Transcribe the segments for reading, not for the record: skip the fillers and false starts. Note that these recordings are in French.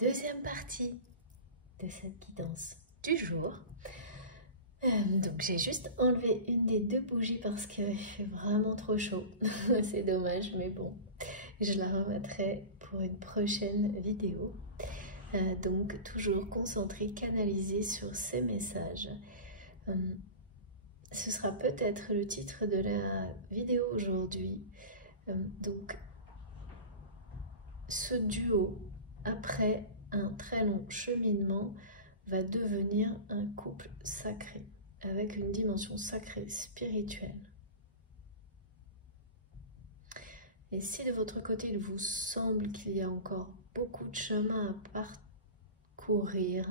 Deuxième partie de cette guidance du jour. Donc j'ai juste enlevé une des deux bougies parce qu'il fait vraiment trop chaud. C'est dommage, mais bon, je la remettrai pour une prochaine vidéo. Donc toujours concentré, canalisé sur ces messages. Ce sera peut-être le titre de la vidéo aujourd'hui. Donc ce duo, après un très long cheminement, va devenir un couple sacré, avec une dimension sacrée, spirituelle. Et si de votre côté, il vous semble qu'il y a encore beaucoup de chemin à parcourir,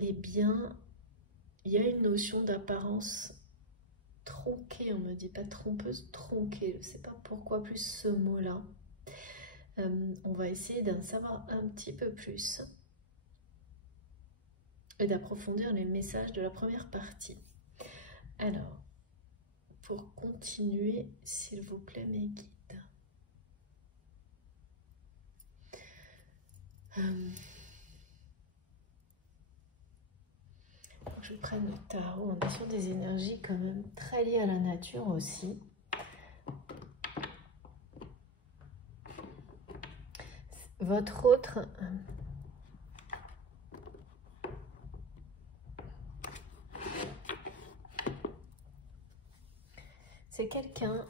eh bien, il y a une notion d'apparence tronquée, on me dit pas trompeuse, tronquée, je ne sais pas pourquoi plus ce mot-là. On va essayer d'en savoir un petit peu plus et d'approfondir les messages de la première partie. Alors, pour continuer, s'il vous plaît, mes guides. Je prenne le tarot, on est sur des énergies quand même très liées à la nature aussi. Votre autre... C'est quelqu'un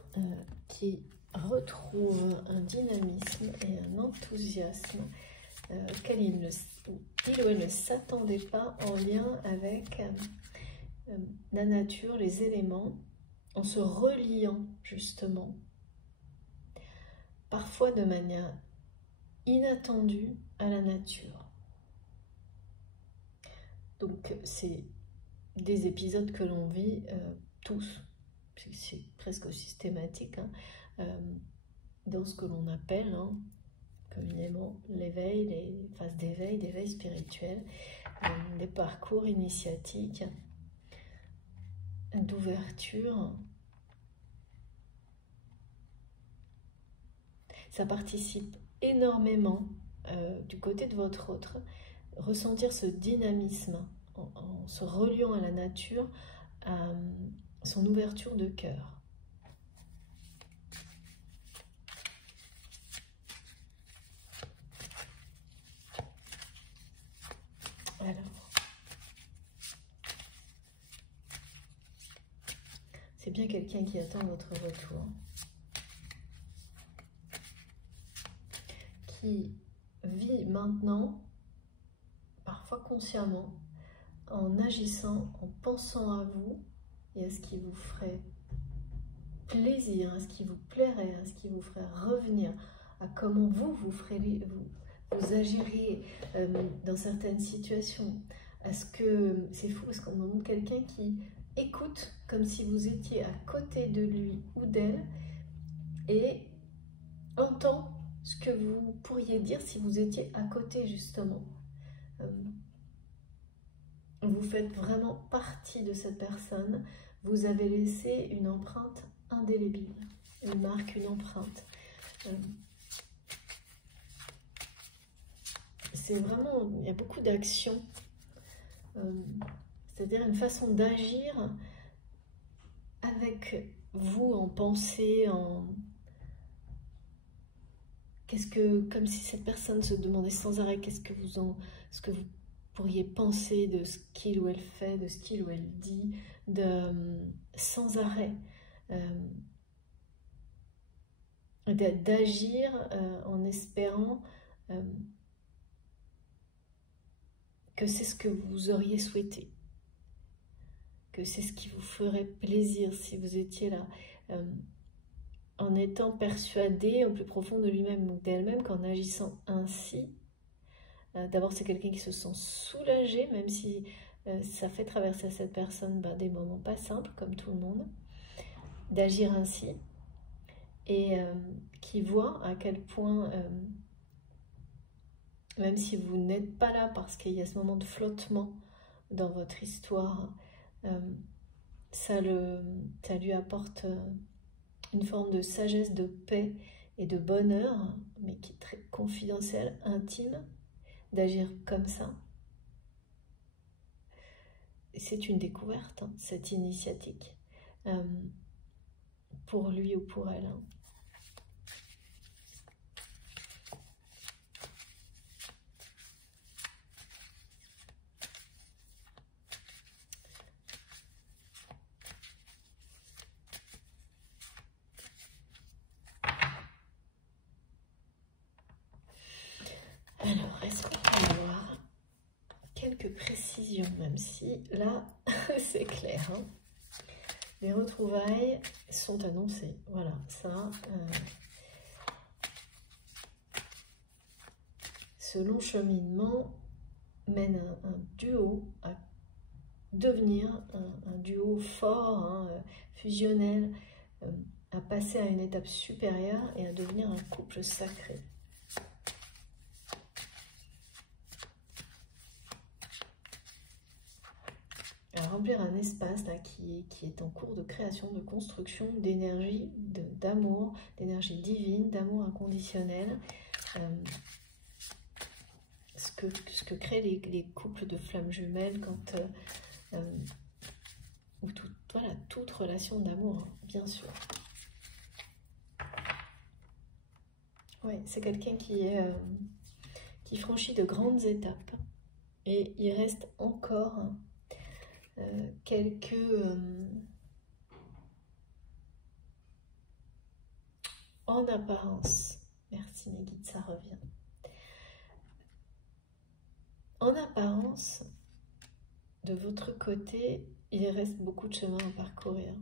qui retrouve un dynamisme et un enthousiasme auquel il ou elle ne s'attendait pas en lien avec la nature, les éléments, en se reliant justement, parfois de manière inattendue à la nature. Donc c'est des épisodes que l'on vit tous, c'est presque systématique, hein, dans ce que l'on appelle communément l'éveil, les phases d'éveil spirituel, les parcours initiatiques, d'ouverture. Ça participe énormément du côté de votre autre, ressentir ce dynamisme en se reliant à la nature, à son ouverture de cœur. Alors, c'est bien quelqu'un qui attend votre retour, qui vit maintenant, parfois consciemment, en agissant, en pensant à vous et à ce qui vous ferait plaisir, à ce qui vous plairait, à ce qui vous ferait revenir, à comment vous agiriez dans certaines situations. À ce que c'est fou parce qu'on demande quelqu'un qui écoute comme si vous étiez à côté de lui ou d'elle et entend ce que vous pourriez dire si vous étiez à côté justement. Vous faites vraiment partie de cette personne, vous avez laissé une empreinte indélébile, une marque, une empreinte. C'est vraiment, il y a beaucoup d'actions, c'est-à-dire une façon d'agir avec vous en pensée, comme si cette personne se demandait sans arrêt ce que vous pourriez penser de ce qu'il ou elle fait, de ce qu'il ou elle dit, sans arrêt, d'agir en espérant que c'est ce que vous auriez souhaité, que c'est ce qui vous ferait plaisir si vous étiez là, en étant persuadé au plus profond de lui-même ou d'elle-même qu'en agissant ainsi, d'abord c'est quelqu'un qui se sent soulagé, même si ça fait traverser à cette personne des moments pas simples, comme tout le monde, d'agir ainsi, et qui voit à quel point, même si vous n'êtes pas là parce qu'il y a ce moment de flottement dans votre histoire, ça lui apporte une forme de sagesse, de paix et de bonheur, mais qui est très confidentielle, intime, d'agir comme ça. C'est une découverte, hein, cette initiatique, pour lui ou pour elle. Hein. Alors, est-ce qu'on peut avoir quelques précisions, même si là, c'est clair. Hein. Les retrouvailles sont annoncées. Voilà, ça. Ce long cheminement mène un duo à devenir un duo fort, hein, fusionnel, à passer à une étape supérieure et à devenir un couple sacré. À remplir un espace là, qui est en cours de création, de construction, d'énergie, d'amour, d'énergie divine, d'amour inconditionnel. Ce que créent les couples de flammes jumelles quand... ou voilà, toute relation d'amour, hein, bien sûr. Oui, c'est quelqu'un qui franchit de grandes étapes. Et il reste encore quelques... en apparence, merci mes guides, ça revient. En apparence, de votre côté, il reste beaucoup de chemin à parcourir.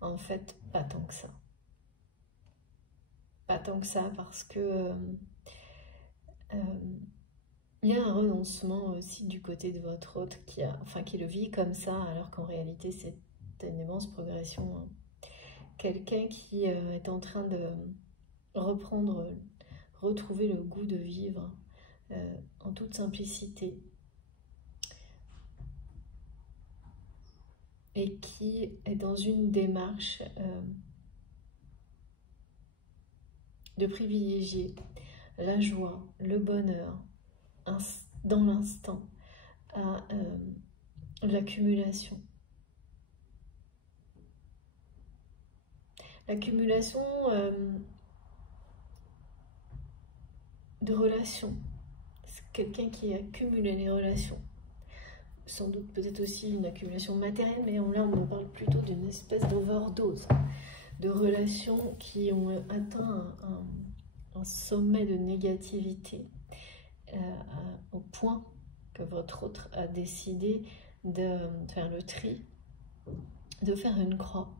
En fait, pas tant que ça. Pas tant que ça, parce que il y a un renoncement aussi du côté de votre hôte qui le vit comme ça, alors qu'en réalité, c'est une immense progression. Hein. Quelqu'un qui est en train de retrouver le goût de vivre en toute simplicité. Et qui est dans une démarche de privilégier la joie, le bonheur, dans l'instant, à l'accumulation. L'accumulation de relations. C'est quelqu'un qui accumule les relations. Sans doute peut-être aussi une accumulation matérielle, mais là on parle plutôt d'une espèce d'overdose de relations qui ont atteint un sommet de négativité au point que votre autre a décidé de faire le tri, de faire une croix,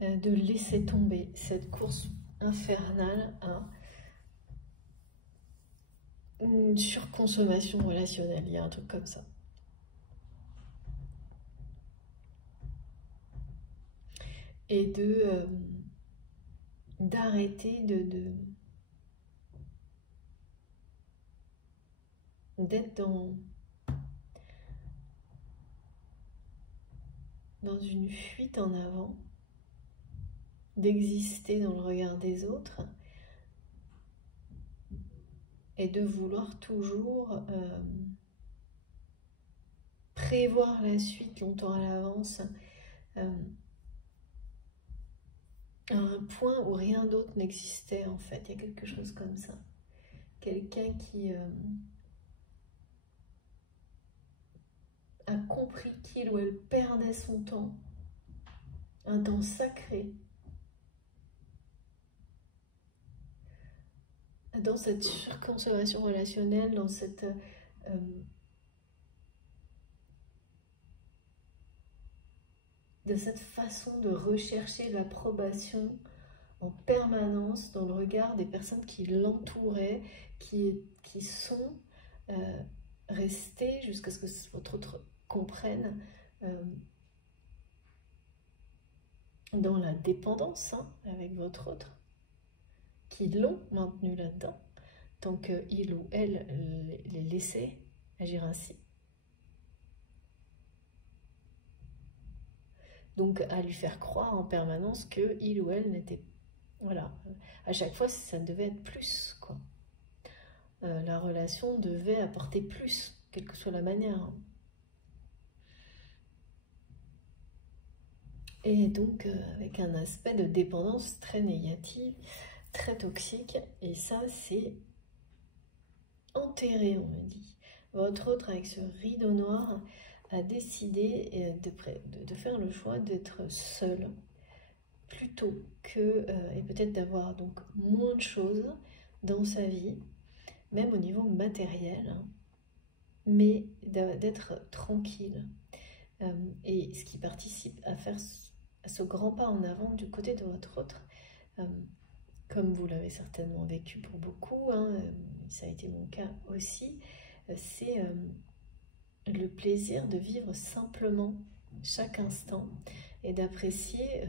de laisser tomber cette course infernale à une surconsommation relationnelle. Il y a un truc comme ça. Et d'arrêter d'être dans une fuite en avant, d'exister dans le regard des autres et de vouloir toujours prévoir la suite longtemps à l'avance, à un point où rien d'autre n'existait en fait. Il y a quelque chose comme ça. Quelqu'un qui a compris qu'il ou elle perdait son temps, un temps sacré, dans cette surconsommation relationnelle, dans cette façon de rechercher l'approbation en permanence dans le regard des personnes qui l'entouraient, qui sont restées jusqu'à ce que votre autre comprenne dans la dépendance avec votre autre, qui l'ont maintenu là-dedans, tant qu'il ou elle les laissait agir ainsi. Donc à lui faire croire en permanence que il ou elle n'était... Voilà, à chaque fois ça devait être plus, quoi. La relation devait apporter plus, quelle que soit la manière. Hein. Et donc avec un aspect de dépendance très négative, très toxique, et ça c'est enterré, on me dit. Votre autre, avec ce rideau noir, a décidé de faire le choix d'être seul, plutôt que, et peut-être d'avoir donc moins de choses dans sa vie, même au niveau matériel, hein, mais d'être tranquille. Et ce qui participe à faire à ce grand pas en avant du côté de votre autre, comme vous l'avez certainement vécu pour beaucoup, hein, ça a été mon cas aussi, c'est le plaisir de vivre simplement chaque instant et d'apprécier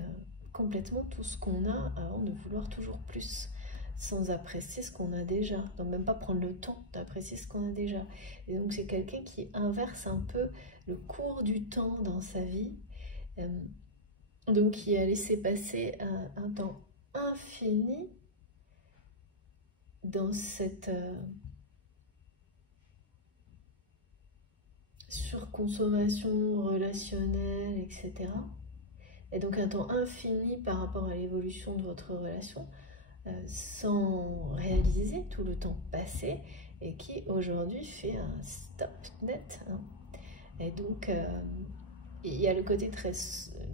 complètement tout ce qu'on a avant de vouloir toujours plus, sans apprécier ce qu'on a déjà, donc même pas prendre le temps d'apprécier ce qu'on a déjà. Et donc c'est quelqu'un qui inverse un peu le cours du temps dans sa vie, donc qui a laissé passer un temps infini dans cette surconsommation relationnelle, etc. Et donc un temps infini par rapport à l'évolution de votre relation, sans réaliser tout le temps passé, et qui aujourd'hui fait un stop net. Hein. Et donc il y a le côté très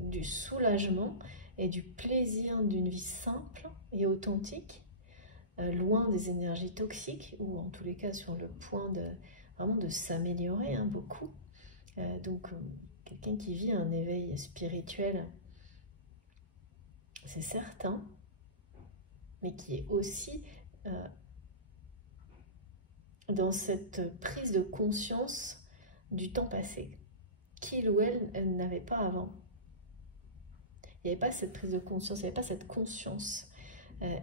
du soulagement et du plaisir d'une vie simple et authentique, loin des énergies toxiques, ou en tous les cas sur le point de vraiment de s'améliorer, hein, beaucoup. Donc quelqu'un qui vit un éveil spirituel, c'est certain, mais qui est aussi dans cette prise de conscience du temps passé, qu'il ou elle n'avait pas avant. Il n'y avait pas cette prise de conscience, il n'y avait pas cette conscience.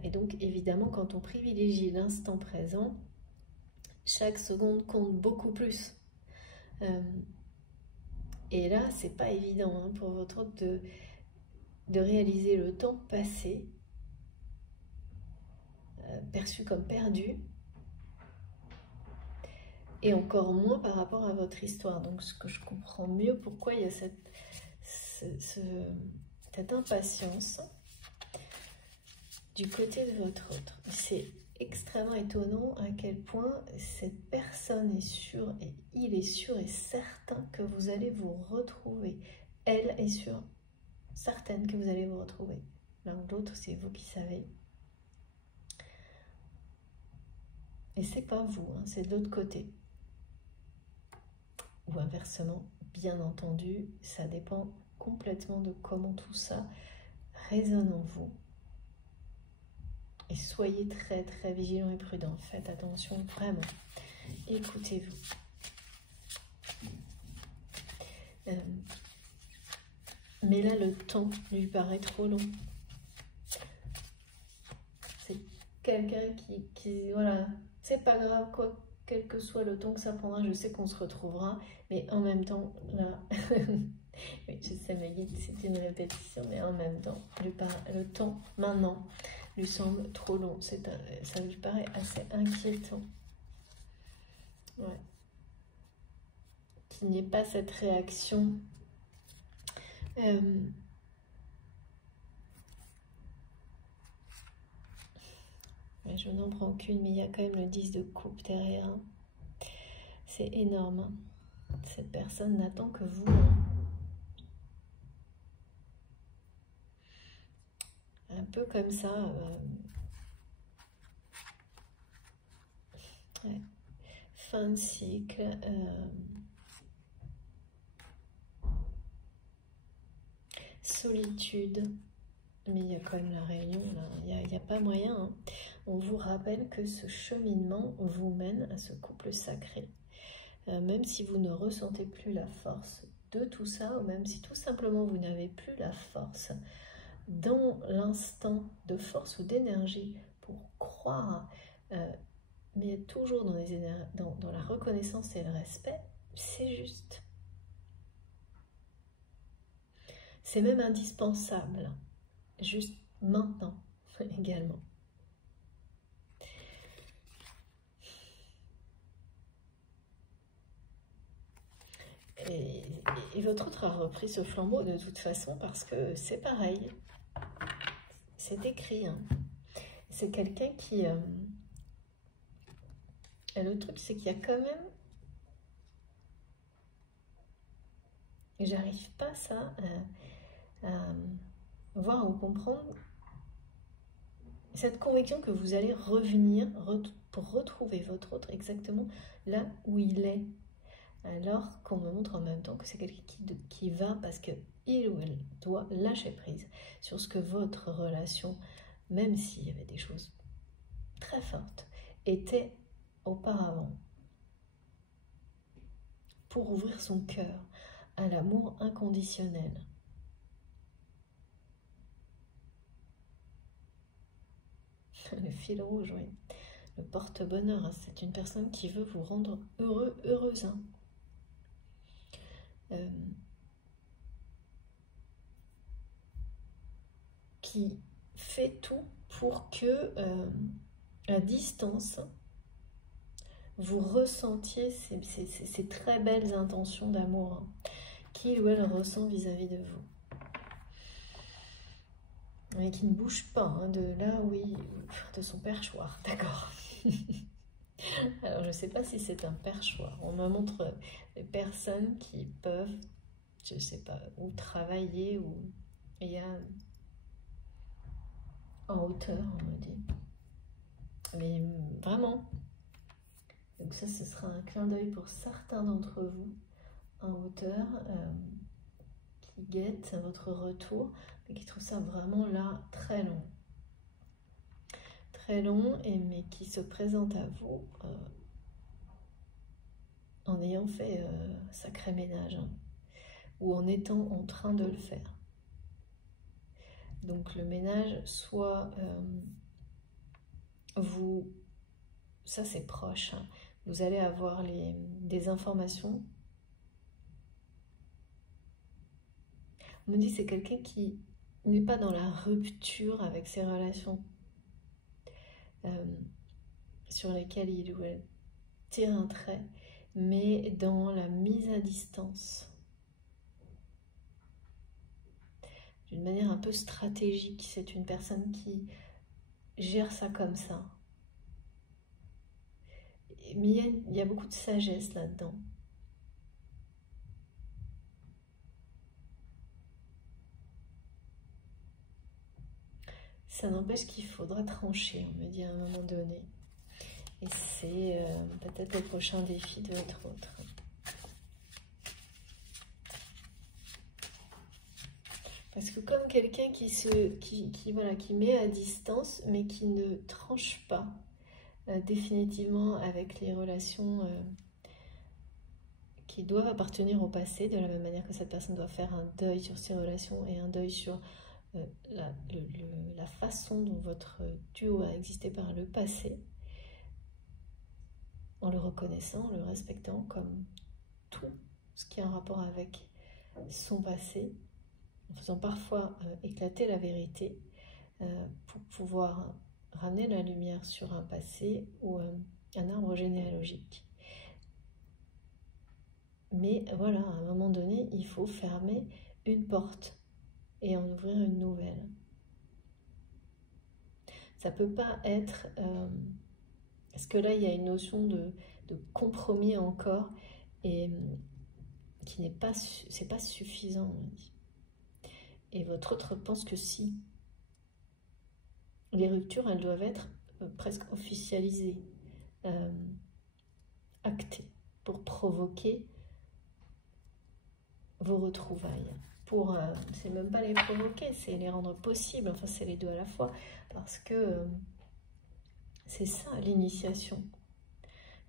Et donc évidemment, quand on privilégie l'instant présent, chaque seconde compte beaucoup plus. Et là, c'est pas évident, hein, pour votre autre de réaliser le temps passé, perçu comme perdu, et encore moins par rapport à votre histoire. Donc ce que je comprends mieux, pourquoi il y a cette impatience du côté de votre autre. C'est extrêmement étonnant à quel point cette personne est sûre, et il est sûr et certain que vous allez vous retrouver. Elle est sûre, certaine que vous allez vous retrouver. L'un ou l'autre, c'est vous qui savez. Et c'est pas vous, hein, c'est de l'autre côté. Ou inversement, bien entendu, ça dépend complètement de comment tout ça résonne en vous. Et soyez très très vigilants et prudents. Faites attention, vraiment. Écoutez-vous. Mais là, le temps lui paraît trop long. C'est quelqu'un qui voilà, c'est pas grave, quoi, quel que soit le temps que ça prendra, je sais qu'on se retrouvera, mais en même temps, là, oui, je sais, ma guide, c'est une répétition, mais en même temps, le temps, maintenant, lui semble trop long. Ça lui paraît assez inquiétant. Ouais. Qu'il n'y ait pas cette réaction. Je n'en prends qu'une, mais il y a quand même le 10 de coupe derrière. C'est énorme. Hein. Cette personne n'attend que vous. Hein. Un peu comme ça. Ouais. Fin de cycle. Solitude. Mais il y a quand même la réunion, là. Il n'y a pas moyen. Hein. On vous rappelle que ce cheminement vous mène à ce couple sacré. Même si vous ne ressentez plus la force de tout ça, ou même si tout simplement vous n'avez plus la force dans l'instant de force ou d'énergie pour croire, mais être toujours dans la reconnaissance et le respect, c'est juste. C'est même indispensable, juste maintenant également. Et votre autre a repris ce flambeau de toute façon parce que c'est pareil. C'est écrit. Hein. C'est quelqu'un qui... le truc, c'est qu'il y a quand même... Et j'arrive pas ça à voir ou comprendre cette conviction que vous allez revenir pour retrouver votre autre exactement là où il est. Alors qu'on me montre en même temps que c'est quelqu'un qui va parce qu'il ou elle doit lâcher prise sur ce que votre relation, même s'il y avait des choses très fortes, était auparavant. Pour ouvrir son cœur à l'amour inconditionnel. Le fil rouge, oui. Le porte-bonheur, hein. C'est une personne qui veut vous rendre heureux, heureuse. Hein. Qui fait tout pour que, à distance, vous ressentiez ces très belles intentions d'amour hein, qu'il ou elle ressent vis-à-vis de vous. Mais qui ne bouge pas hein, de là, oui, de son perchoir, d'accord. Alors, je ne sais pas si c'est un perchoir. On me montre des personnes qui peuvent, je ne sais pas, ou travailler, ou il y a en hauteur, on me dit. Mais vraiment. Donc ça, ce sera un clin d'œil pour certains d'entre vous en hauteur qui guettent votre retour, mais qui trouvent ça vraiment là très long. Très long, mais qui se présente à vous en ayant fait sacré ménage, hein, ou en étant en train de le faire. Donc le ménage, soit vous, ça c'est proche, hein, vous allez avoir des informations. On me dit que c'est quelqu'un qui n'est pas dans la rupture avec ses relations sur lesquelles il ou elle tire un trait, mais dans la mise à distance. D'une manière un peu stratégique, c'est une personne qui gère ça comme ça. Mais il y a beaucoup de sagesse là-dedans. Ça n'empêche qu'il faudra trancher, on me dit à un moment donné. Et c'est peut-être le prochain défi de votre autre. Parce que comme quelqu'un qui met à distance, mais qui ne tranche pas définitivement avec les relations qui doivent appartenir au passé, de la même manière que cette personne doit faire un deuil sur ses relations et un deuil sur la façon dont votre duo a existé par le passé, en le reconnaissant, en le respectant comme tout ce qui a un rapport avec son passé, en faisant parfois éclater la vérité pour pouvoir ramener la lumière sur un passé ou un arbre généalogique. Mais voilà, à un moment donné, il faut fermer une porte et en ouvrir une nouvelle. Ça peut pas être... parce que là, il y a une notion de compromis encore et qui n'est pas... c'est pas suffisant, on dit. Et votre autre pense que si. Les ruptures, elles doivent être presque officialisées, actées, pour provoquer vos retrouvailles. C'est même pas les provoquer, c'est les rendre possibles, enfin c'est les deux à la fois, parce que c'est ça l'initiation.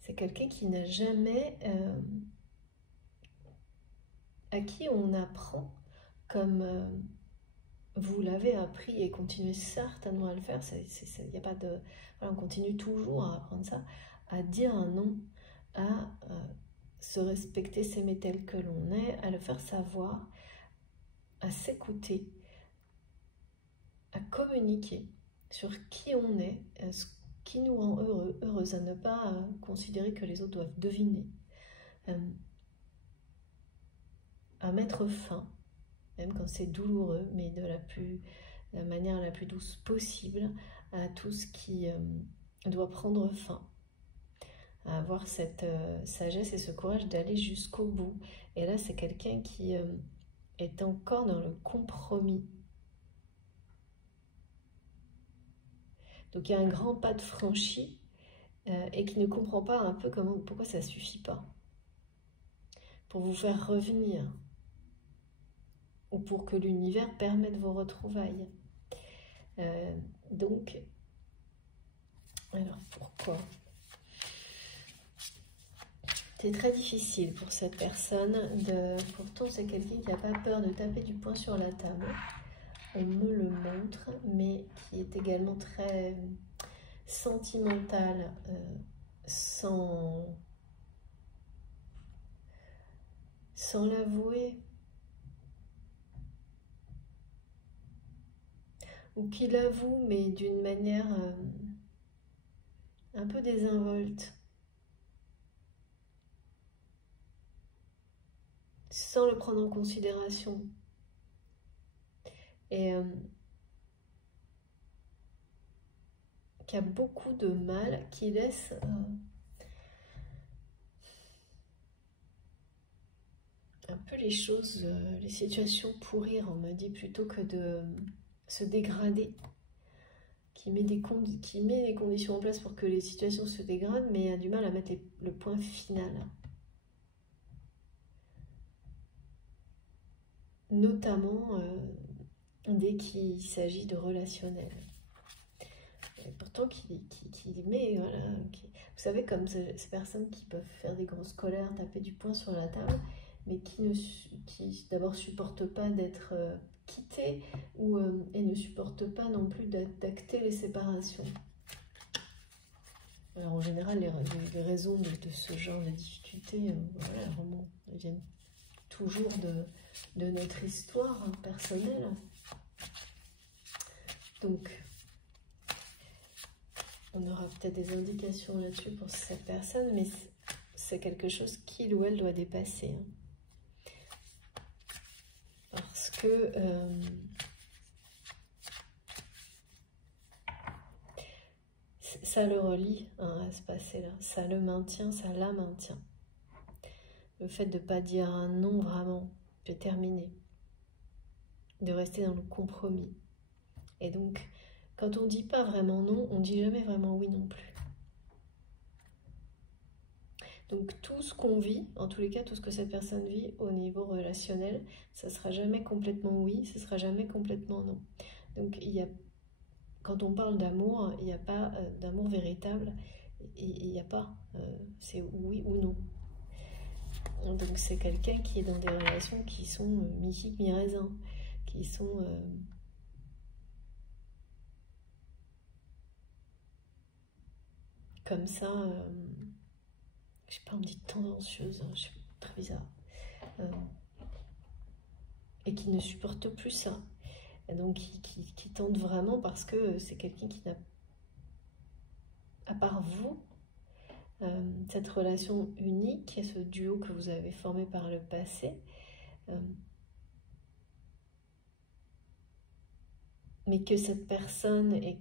C'est quelqu'un qui n'a jamais... à qui on apprend comme... vous l'avez appris et continuez certainement à le faire, y a pas de, voilà, on continue toujours à apprendre ça, à dire un non, à se respecter, s'aimer tel que l'on est, à le faire savoir, à s'écouter, à communiquer sur qui on est, ce qui nous rend heureux, heureuse, à ne pas considérer que les autres doivent deviner, à mettre fin, même quand c'est douloureux, mais de la manière la plus douce possible, à tout ce qui doit prendre fin, à avoir cette sagesse et ce courage d'aller jusqu'au bout. Et là, c'est quelqu'un qui est encore dans le compromis. Donc il y a un grand pas de franchi et qui ne comprend pas un peu pourquoi ça ne suffit pas. Pour vous faire revenir ou pour que l'univers permette vos retrouvailles. Donc, alors pourquoi? C'est très difficile pour cette personne. Pourtant, c'est quelqu'un qui n'a pas peur de taper du poing sur la table. On me le montre, mais qui est également très sentimental, sans l'avouer. Ou qui l'avoue, mais d'une manière un peu désinvolte. Sans le prendre en considération. Et qui a beaucoup de mal, qui laisse un peu les choses, les situations pourrir, on me dit, plutôt que de se dégrader, qui met des conditions en place pour que les situations se dégradent, mais a du mal à mettre le point final. Notamment dès qu'il s'agit de relationnel. Et pourtant, qui met, voilà, vous savez, comme ces personnes qui peuvent faire des grosses colères, taper du poing sur la table, mais qui d'abord supportent pas d'être quittées et ne supportent pas non plus d'acter les séparations. Alors en général, les raisons de ce genre de difficultés, voilà, vraiment, elles viennent toujours de notre histoire personnelle. Donc, on aura peut-être des indications là-dessus pour cette personne, mais c'est quelque chose qu'il ou elle doit dépasser. Parce que ça le relie à ce passé-là, ça le maintient, ça la maintient. Le fait de ne pas dire un non vraiment, de terminer, de rester dans le compromis. Et donc, quand on ne dit pas vraiment non, on ne dit jamais vraiment oui non plus. Donc tout ce qu'on vit, en tous les cas, tout ce que cette personne vit au niveau relationnel, ça ne sera jamais complètement oui, ce ne sera jamais complètement non. Donc quand on parle d'amour, il n'y a pas d'amour véritable, il n'y a pas, c'est oui ou non. Donc c'est quelqu'un qui est dans des relations qui sont mi-figue, mi-raisin, qui sont comme ça, je sais pas, on me dit tendancieuse, hein, c'est très bizarre, et qui ne supporte plus ça. Et donc qui tente vraiment parce que c'est quelqu'un qui n'a, à part vous, cette relation unique, ce duo que vous avez formé par le passé, mais que cette personne est,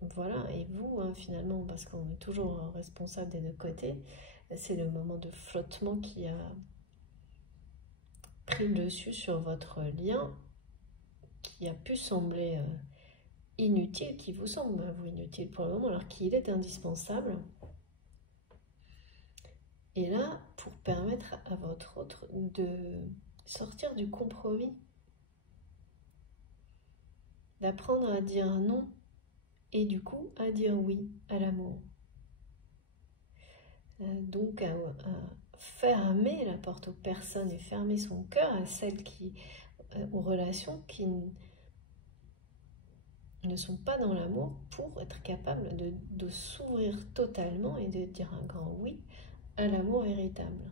voilà, et vous, hein, finalement, parce qu'on est toujours responsable des deux côtés, c'est le moment de flottement qui a pris le dessus sur votre lien, qui a pu sembler inutile, qui vous semble à vous inutile pour le moment, alors qu'il est indispensable. Et là, pour permettre à votre autre de sortir du compromis, d'apprendre à dire non et du coup à dire oui à l'amour. Donc à fermer la porte aux personnes et fermer son cœur à celles aux relations qui ne sont pas dans l'amour, pour être capable de s'ouvrir totalement et de dire un grand oui à l'amour véritable.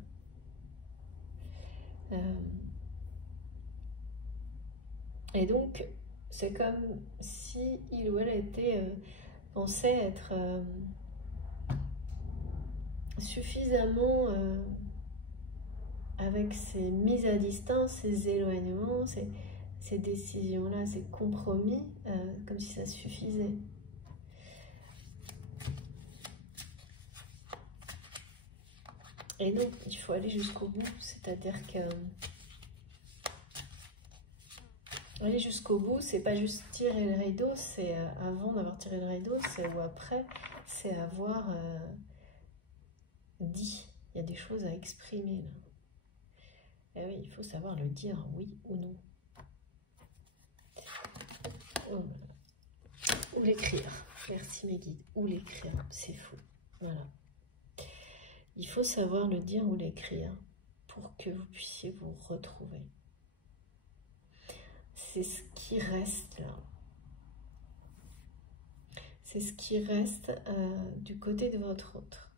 Et donc, c'est comme si il ou elle pensait être suffisamment avec ces mises à distance, ces éloignements, ces décisions-là, ces compromis, comme si ça suffisait. Et non, il faut aller jusqu'au bout, c'est-à-dire que aller jusqu'au bout, c'est pas juste tirer le rideau, c'est avant d'avoir tiré le rideau, c'est ou après, c'est avoir dit. Il y a des choses à exprimer là. Et oui, il faut savoir le dire, oui ou non. Ou l'écrire. Merci mes guides. Ou l'écrire, c'est fou. Voilà. Il faut savoir le dire ou l'écrire pour que vous puissiez vous retrouver. C'est ce qui reste là. C'est ce qui reste du côté de votre autre.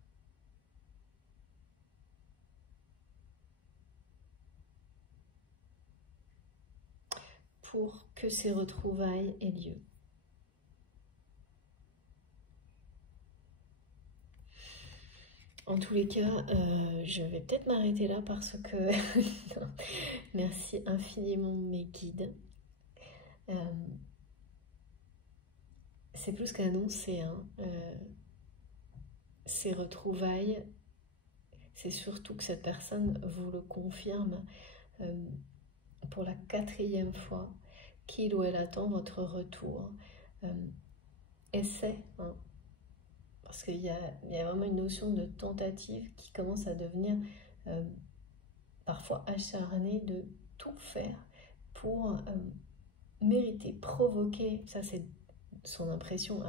Pour que ces retrouvailles aient lieu. En tous les cas, je vais peut-être m'arrêter là parce que... Merci infiniment mes guides. C'est plus qu'annoncé, hein. Ces retrouvailles, c'est surtout que cette personne vous le confirme pour la 4e fois qu'il ou elle attend votre retour. Essaie, hein, parce qu'il y a vraiment une notion de tentative qui commence à devenir parfois acharnée, de tout faire pour mériter, provoquer. Ça, c'est son impression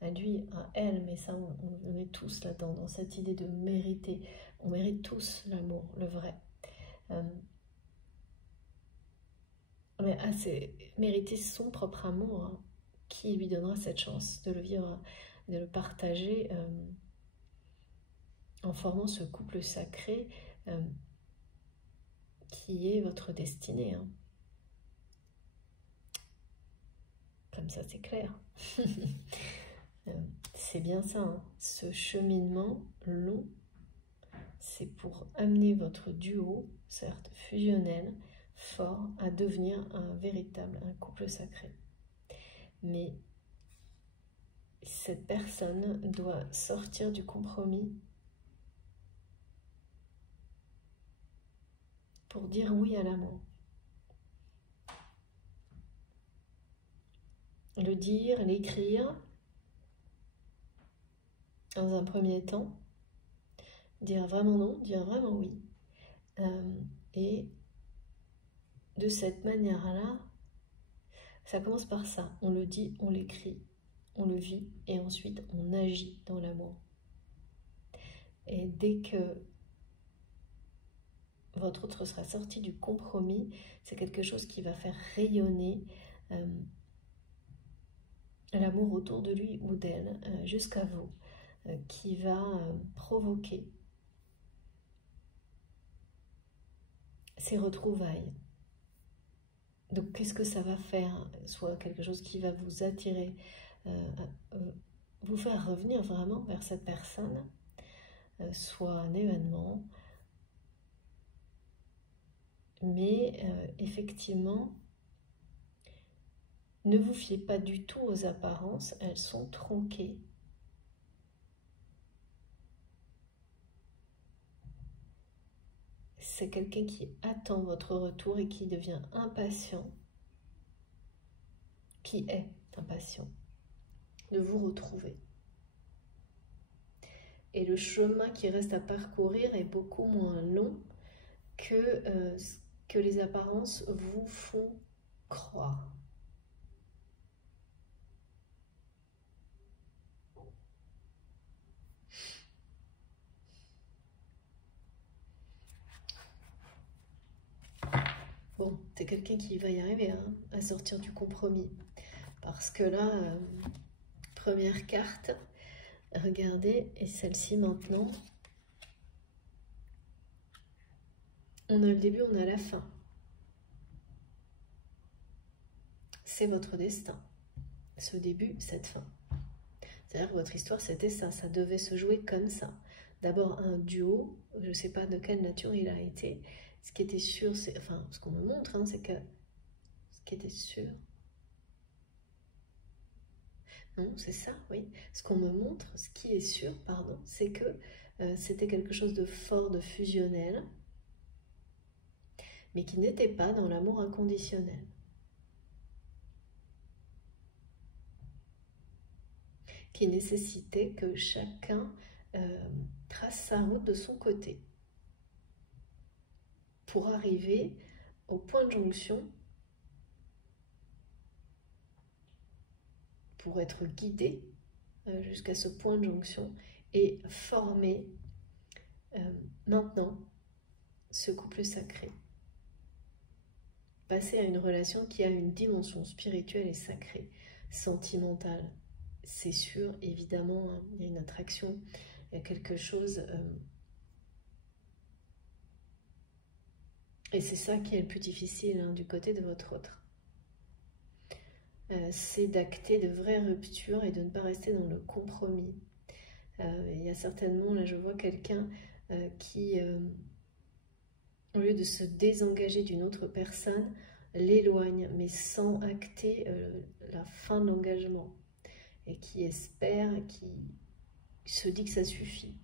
à lui, à elle, mais ça, on est tous là-dedans, dans cette idée de mériter. On mérite tous l'amour, le vrai. Mais c'est mériter son propre amour, hein, qui lui donnera cette chance de le vivre, de le partager en formant ce couple sacré qui est votre destinée. Hein. Comme ça, c'est clair. C'est bien ça, hein. Ce cheminement long, c'est pour amener votre duo, certes fusionnel, fort, à devenir un couple sacré. Mais cette personne doit sortir du compromis pour dire oui à l'amour. Le dire, l'écrire, dans un premier temps, dire vraiment non, dire vraiment oui. Et de cette manière-là, ça commence par ça. On le dit, on l'écrit, on le vit et ensuite on agit dans l'amour. Et dès que votre autre sera sorti du compromis, c'est quelque chose qui va faire rayonner l'amour autour de lui ou d'elle jusqu'à vous, qui va provoquer ces retrouvailles. Donc qu'est-ce que ça va faire? Soit quelque chose qui va vous attirer, vous faire revenir vraiment vers cette personne, soit un événement, mais effectivement, ne vous fiez pas du tout aux apparences, elles sont tronquées. C'est quelqu'un qui attend votre retour et qui devient impatient, qui est impatient de vous retrouver. Et le chemin qui reste à parcourir est beaucoup moins long que ce que les apparences vous font croire. Bon, c'est quelqu'un qui va y arriver hein, à sortir du compromis. Parce que là, première carte, regardez, et celle-ci maintenant, on a le début, on a la fin. c'est votre destin. Ce début, cette fin. C'est-à-dire que votre histoire, c'était ça. Ça devait se jouer comme ça. D'abord, un duo. Je ne sais pas de quelle nature il a été. Ce qui était sûr, c'est... Enfin, ce qu'on me montre, hein, c'est que... Ce qui était sûr... Non, c'est ça, oui. Ce qu'on me montre, ce qui est sûr, pardon, c'est que c'était quelque chose de fort, de fusionnel, mais qui n'était pas dans l'amour inconditionnel. Qui nécessitait que chacun trace sa route de son côté pour arriver au point de jonction, pour être guidé jusqu'à ce point de jonction et former maintenant ce couple sacré. Passer à une relation qui a une dimension spirituelle et sacrée, sentimentale. C'est sûr, évidemment, hein, il y a une attraction, il y a quelque chose... et c'est ça qui est le plus difficile hein, du côté de votre autre. C'est d'acter de vraies ruptures et de ne pas rester dans le compromis. Il y a certainement, là je vois quelqu'un qui, au lieu de se désengager d'une autre personne, l'éloigne, mais sans acter la fin de l'engagement. Et qui espère, qui se dit que ça suffit.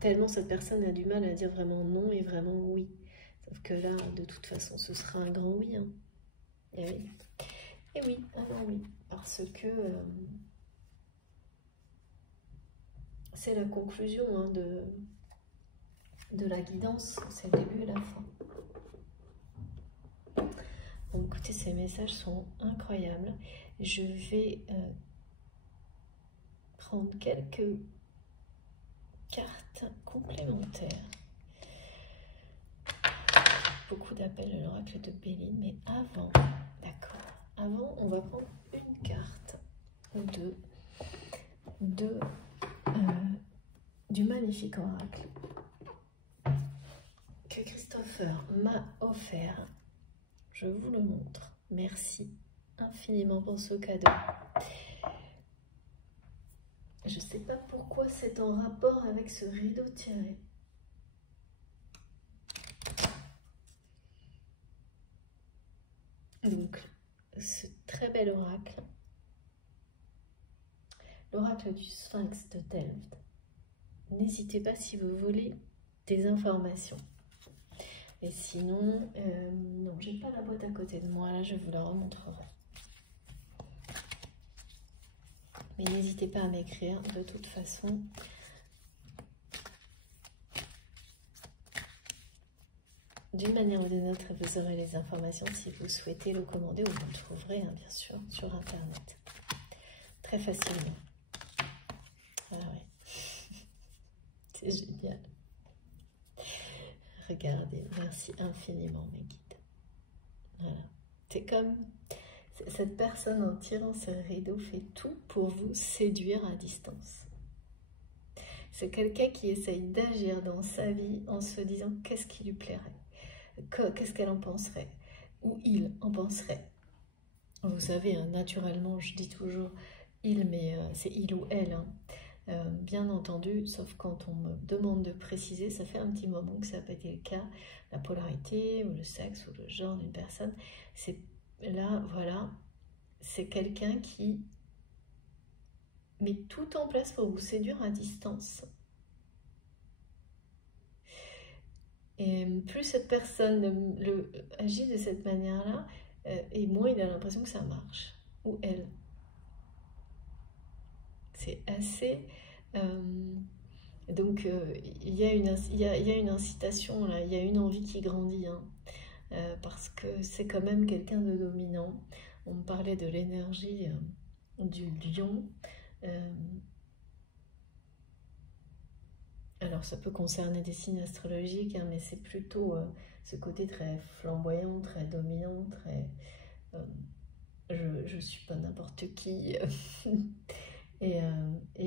Tellement cette personne a du mal à dire vraiment non et vraiment oui. Sauf que là, de toute façon, ce sera un grand oui. Hein. Et oui. Et oui, un grand oui. Parce que c'est la conclusion hein, de la guidance. C'est le début et la fin. Donc, écoutez, ces messages sont incroyables. Je vais prendre quelques cartes complémentaires. Beaucoup d'appels de l'oracle de Béline, mais avant, d'accord, avant, on va prendre une carte ou deux du magnifique oracle que Christopher m'a offert. Je vous le montre. Merci infiniment pour ce cadeau. Je ne sais pas pourquoi c'est en rapport avec ce rideau tiré. Donc, ce très bel oracle, l'oracle du Sphinx de Delft. N'hésitez pas si vous voulez des informations. Et sinon, non, j'ai pas la boîte à côté de moi, là je vous la remontrerai. Mais n'hésitez pas à m'écrire, de toute façon. D'une manière ou d'une autre, vous aurez les informations si vous souhaitez le commander ou vous le trouverez, hein, bien sûr, sur Internet. Très facilement. Ah ouais. C'est génial. Regardez, merci infiniment mes guides. Voilà. C'est comme cette personne en tirant ce rideau fait tout pour vous séduire à distance. C'est quelqu'un qui essaye d'agir dans sa vie en se disant qu'est-ce qui lui plairait, qu'est-ce qu'elle en penserait, ou il en penserait. Vous savez, hein, naturellement, je dis toujours il, mais c'est il ou elle. Hein. Bien entendu, sauf quand on me demande de préciser, ça fait un petit moment que ça n'a pas été le cas, la polarité ou le sexe ou le genre d'une personne, c'est là, voilà, c'est quelqu'un qui met tout en place pour vous séduire à distance. Et plus cette personne agit de cette manière-là, et moins il a l'impression que ça marche, ou elle. C'est assez... donc, il y a une incitation, là, il y a une envie qui grandit, hein, parce que c'est quand même quelqu'un de dominant. On me parlait de l'énergie du lion. Alors, ça peut concerner des signes astrologiques, hein, mais c'est plutôt ce côté très flamboyant, très dominant, très... je suis pas n'importe qui. et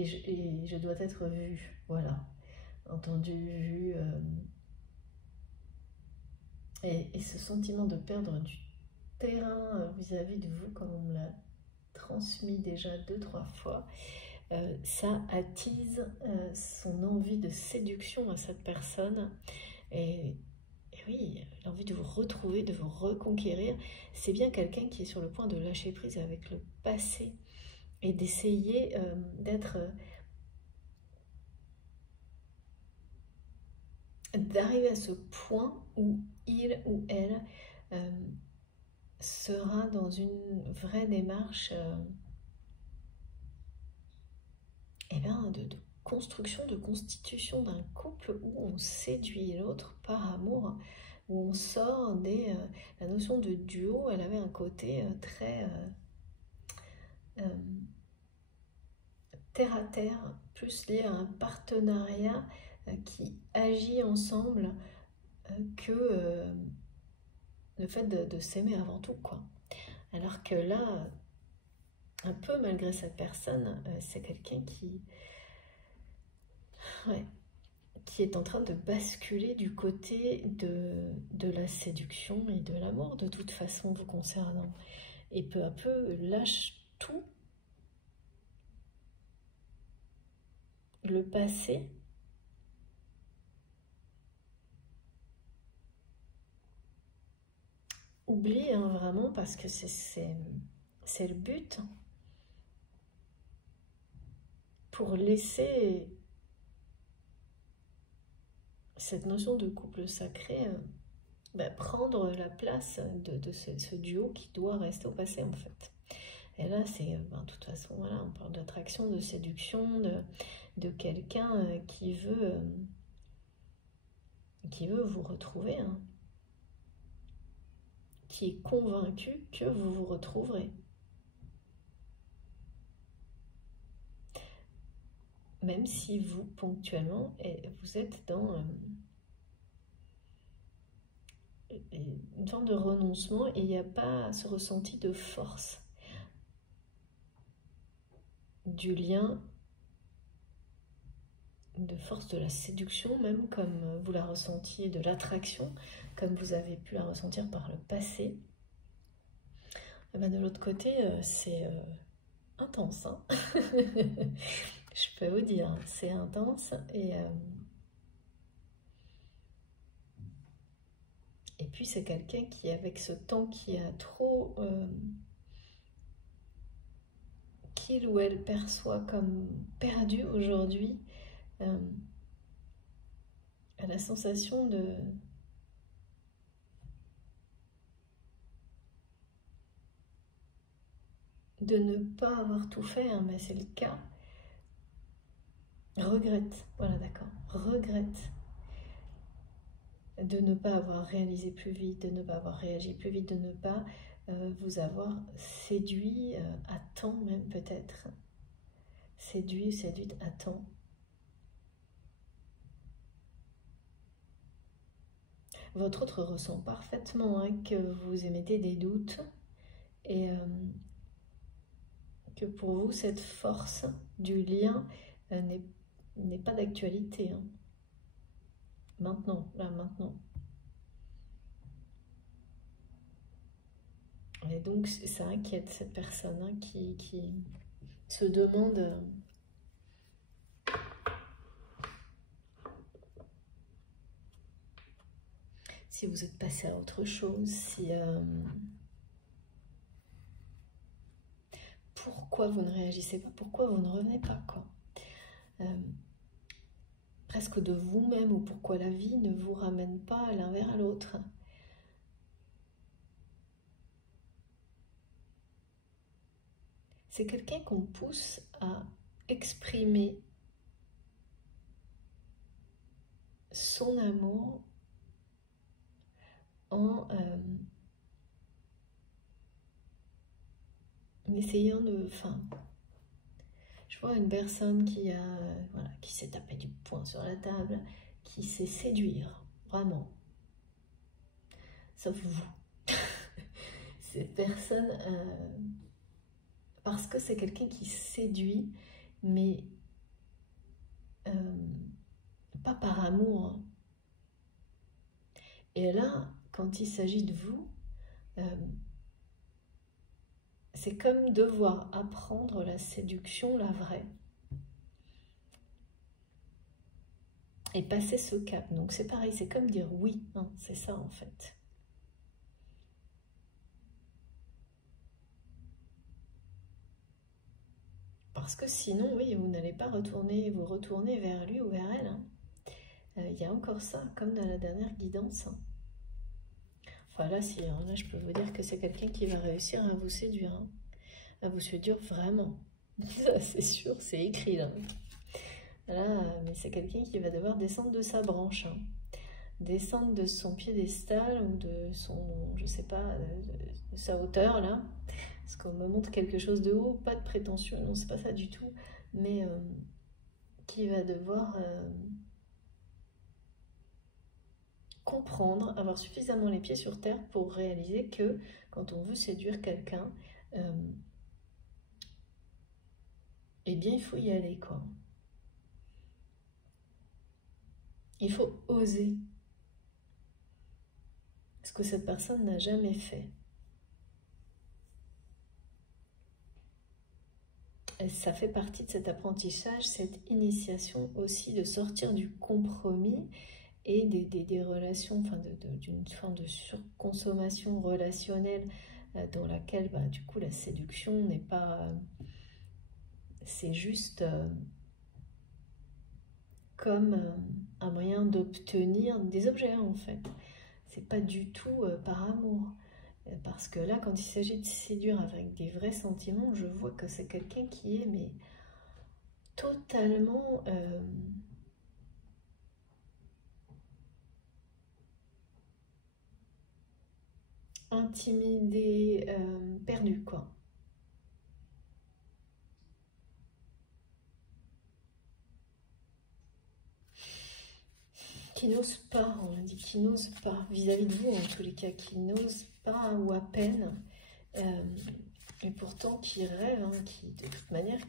je dois être vue, voilà. Entendu, vue... Et ce sentiment de perdre du terrain vis-à-vis de vous, comme on me l'a transmis déjà 2-3 fois, ça attise son envie de séduction à cette personne. Et oui, l'envie de vous retrouver, de vous reconquérir. C'est bien quelqu'un qui est sur le point de lâcher prise avec le passé et d'essayer d'arriver à ce point où il ou elle sera dans une vraie démarche de construction, de constitution d'un couple où on séduit l'autre par amour, où on sort la notion de duo. Elle avait un côté très terre à terre, plus lié à un partenariat qui agit ensemble que le fait de s'aimer avant tout, quoi. Alors que là, un peu malgré cette personne, c'est quelqu'un qui est en train de basculer du côté de la séduction et de l'amour, de toute façon vous concernant. Et peu à peu lâche tout, le passé, oublie vraiment, parce que c'est le but, pour laisser cette notion de couple sacré prendre la place de ce duo qui doit rester au passé, en fait. Et là, c'est, de toute façon, voilà, on parle d'attraction, de séduction, de quelqu'un qui veut vous retrouver, hein, qui est convaincu que vous vous retrouverez. Même si vous, ponctuellement, vous êtes dans une forme de renoncement et il n'y a pas ce ressenti de force du lien, de force de la séduction, même comme vous la ressentiez, de l'attraction, comme vous avez pu la ressentir par le passé. Et de l'autre côté, c'est intense, hein. Je peux vous dire, c'est intense. Et puis c'est quelqu'un qui, avec ce temps qui a trop, qu'il ou elle perçoit comme perdu aujourd'hui, a la sensation de ne pas avoir tout fait, hein, mais c'est le cas. Regrette, voilà, d'accord, regrette de ne pas avoir réalisé plus vite, de ne pas avoir réagi plus vite, de ne pas vous avoir séduit à temps, même peut-être. Séduit ou séduite à temps. Votre autre ressent parfaitement que vous émettez des doutes et que pour vous, cette force du lien n'est pas d'actualité. Hein. Maintenant, là, maintenant. Et donc, ça inquiète cette personne hein, qui se demande si vous êtes passé à autre chose, si pourquoi vous ne réagissez pas, pourquoi vous ne revenez pas, quoi. Presque de vous-même, ou pourquoi la vie ne vous ramène pas l'un vers l'autre. C'est quelqu'un qu'on pousse à exprimer son amour en essayant de... Enfin, je vois une personne qui s'est tapé du poing sur la table, qui sait séduire, vraiment. Sauf vous. Cette personne, parce que c'est quelqu'un qui séduit, mais pas par amour. Et là, quand il s'agit de vous, c'est comme devoir apprendre la séduction, la vraie. Et passer ce cap. Donc c'est pareil, c'est comme dire oui, hein, c'est ça en fait. Parce que sinon, oui, vous n'allez pas vous retourner vers lui ou vers elle. Hein. Il y a encore ça, comme dans la dernière guidance. Hein. Enfin là, là, je peux vous dire que c'est quelqu'un qui va réussir à vous séduire. Hein. À vous séduire vraiment. Ça, c'est sûr, c'est écrit là. Là, mais c'est quelqu'un qui va devoir descendre de sa branche. Hein. Descendre de son piédestal ou de son, je sais pas, de sa hauteur là. Parce qu'on me montre quelque chose de haut, pas de prétention, non, c'est pas ça du tout. Mais qui va devoir... comprendre, avoir suffisamment les pieds sur terre pour réaliser que quand on veut séduire quelqu'un, eh bien il faut y aller quoi. Il faut oser ce que cette personne n'a jamais fait. Et ça fait partie de cet apprentissage, cette initiation aussi de sortir du compromis et des relations, enfin d'une forme de surconsommation relationnelle dans laquelle du coup la séduction n'est pas... c'est juste comme un moyen d'obtenir des objets en fait. C'est pas du tout par amour. Parce que là, quand il s'agit de séduire avec des vrais sentiments, je vois que c'est quelqu'un qui est mais totalement... intimidé, perdu quoi. Qui n'ose pas, on a dit qui n'ose pas, vis-à-vis de vous en tous les cas, qui n'ose pas ou à peine, et pourtant qui rêve, hein, qui de toute manière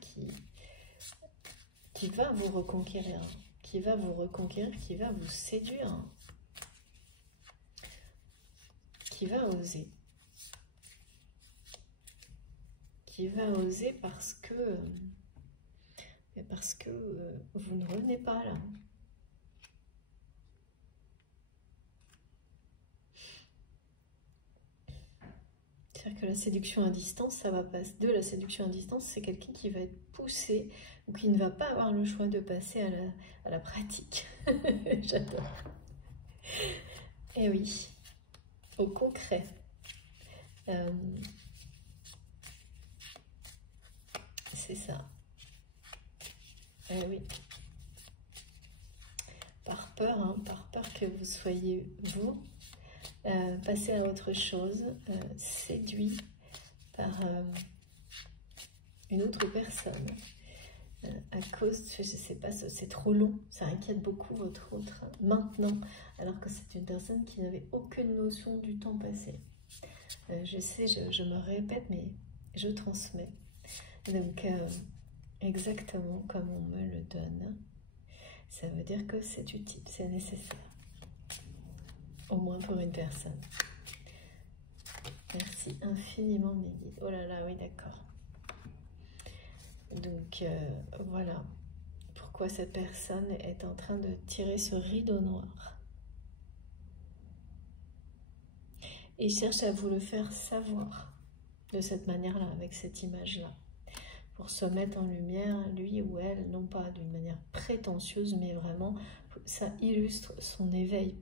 qui va vous reconquérir, hein, qui va vous reconquérir, qui va vous séduire, hein, qui va oser. Qui va oser parce que vous ne revenez pas là. C'est-à-dire que la séduction à distance, ça va passer de la séduction à distance, c'est quelqu'un qui va être poussé ou qui ne va pas avoir le choix de passer à la pratique. J'adore. Et oui, au concret. C'est ça. Oui. Par peur, hein, par peur que vous soyez vous, passer à autre chose, séduit par une autre personne, à cause, je sais pas, c'est trop long, ça inquiète beaucoup votre autre maintenant, alors que c'est une personne qui n'avait aucune notion du temps passé. Je sais, je me répète, mais je transmets. Donc, exactement comme on me le donne, ça veut dire que c'est utile, c'est nécessaire. Au moins pour une personne. Merci infiniment mes guides. Oh là là, oui d'accord. Donc voilà pourquoi cette personne est en train de tirer ce rideau noir. Et cherche à vous le faire savoir de cette manière-là, avec cette image-là. Pour se mettre en lumière, lui ou elle, non pas d'une manière prétentieuse, mais vraiment, ça illustre son éveil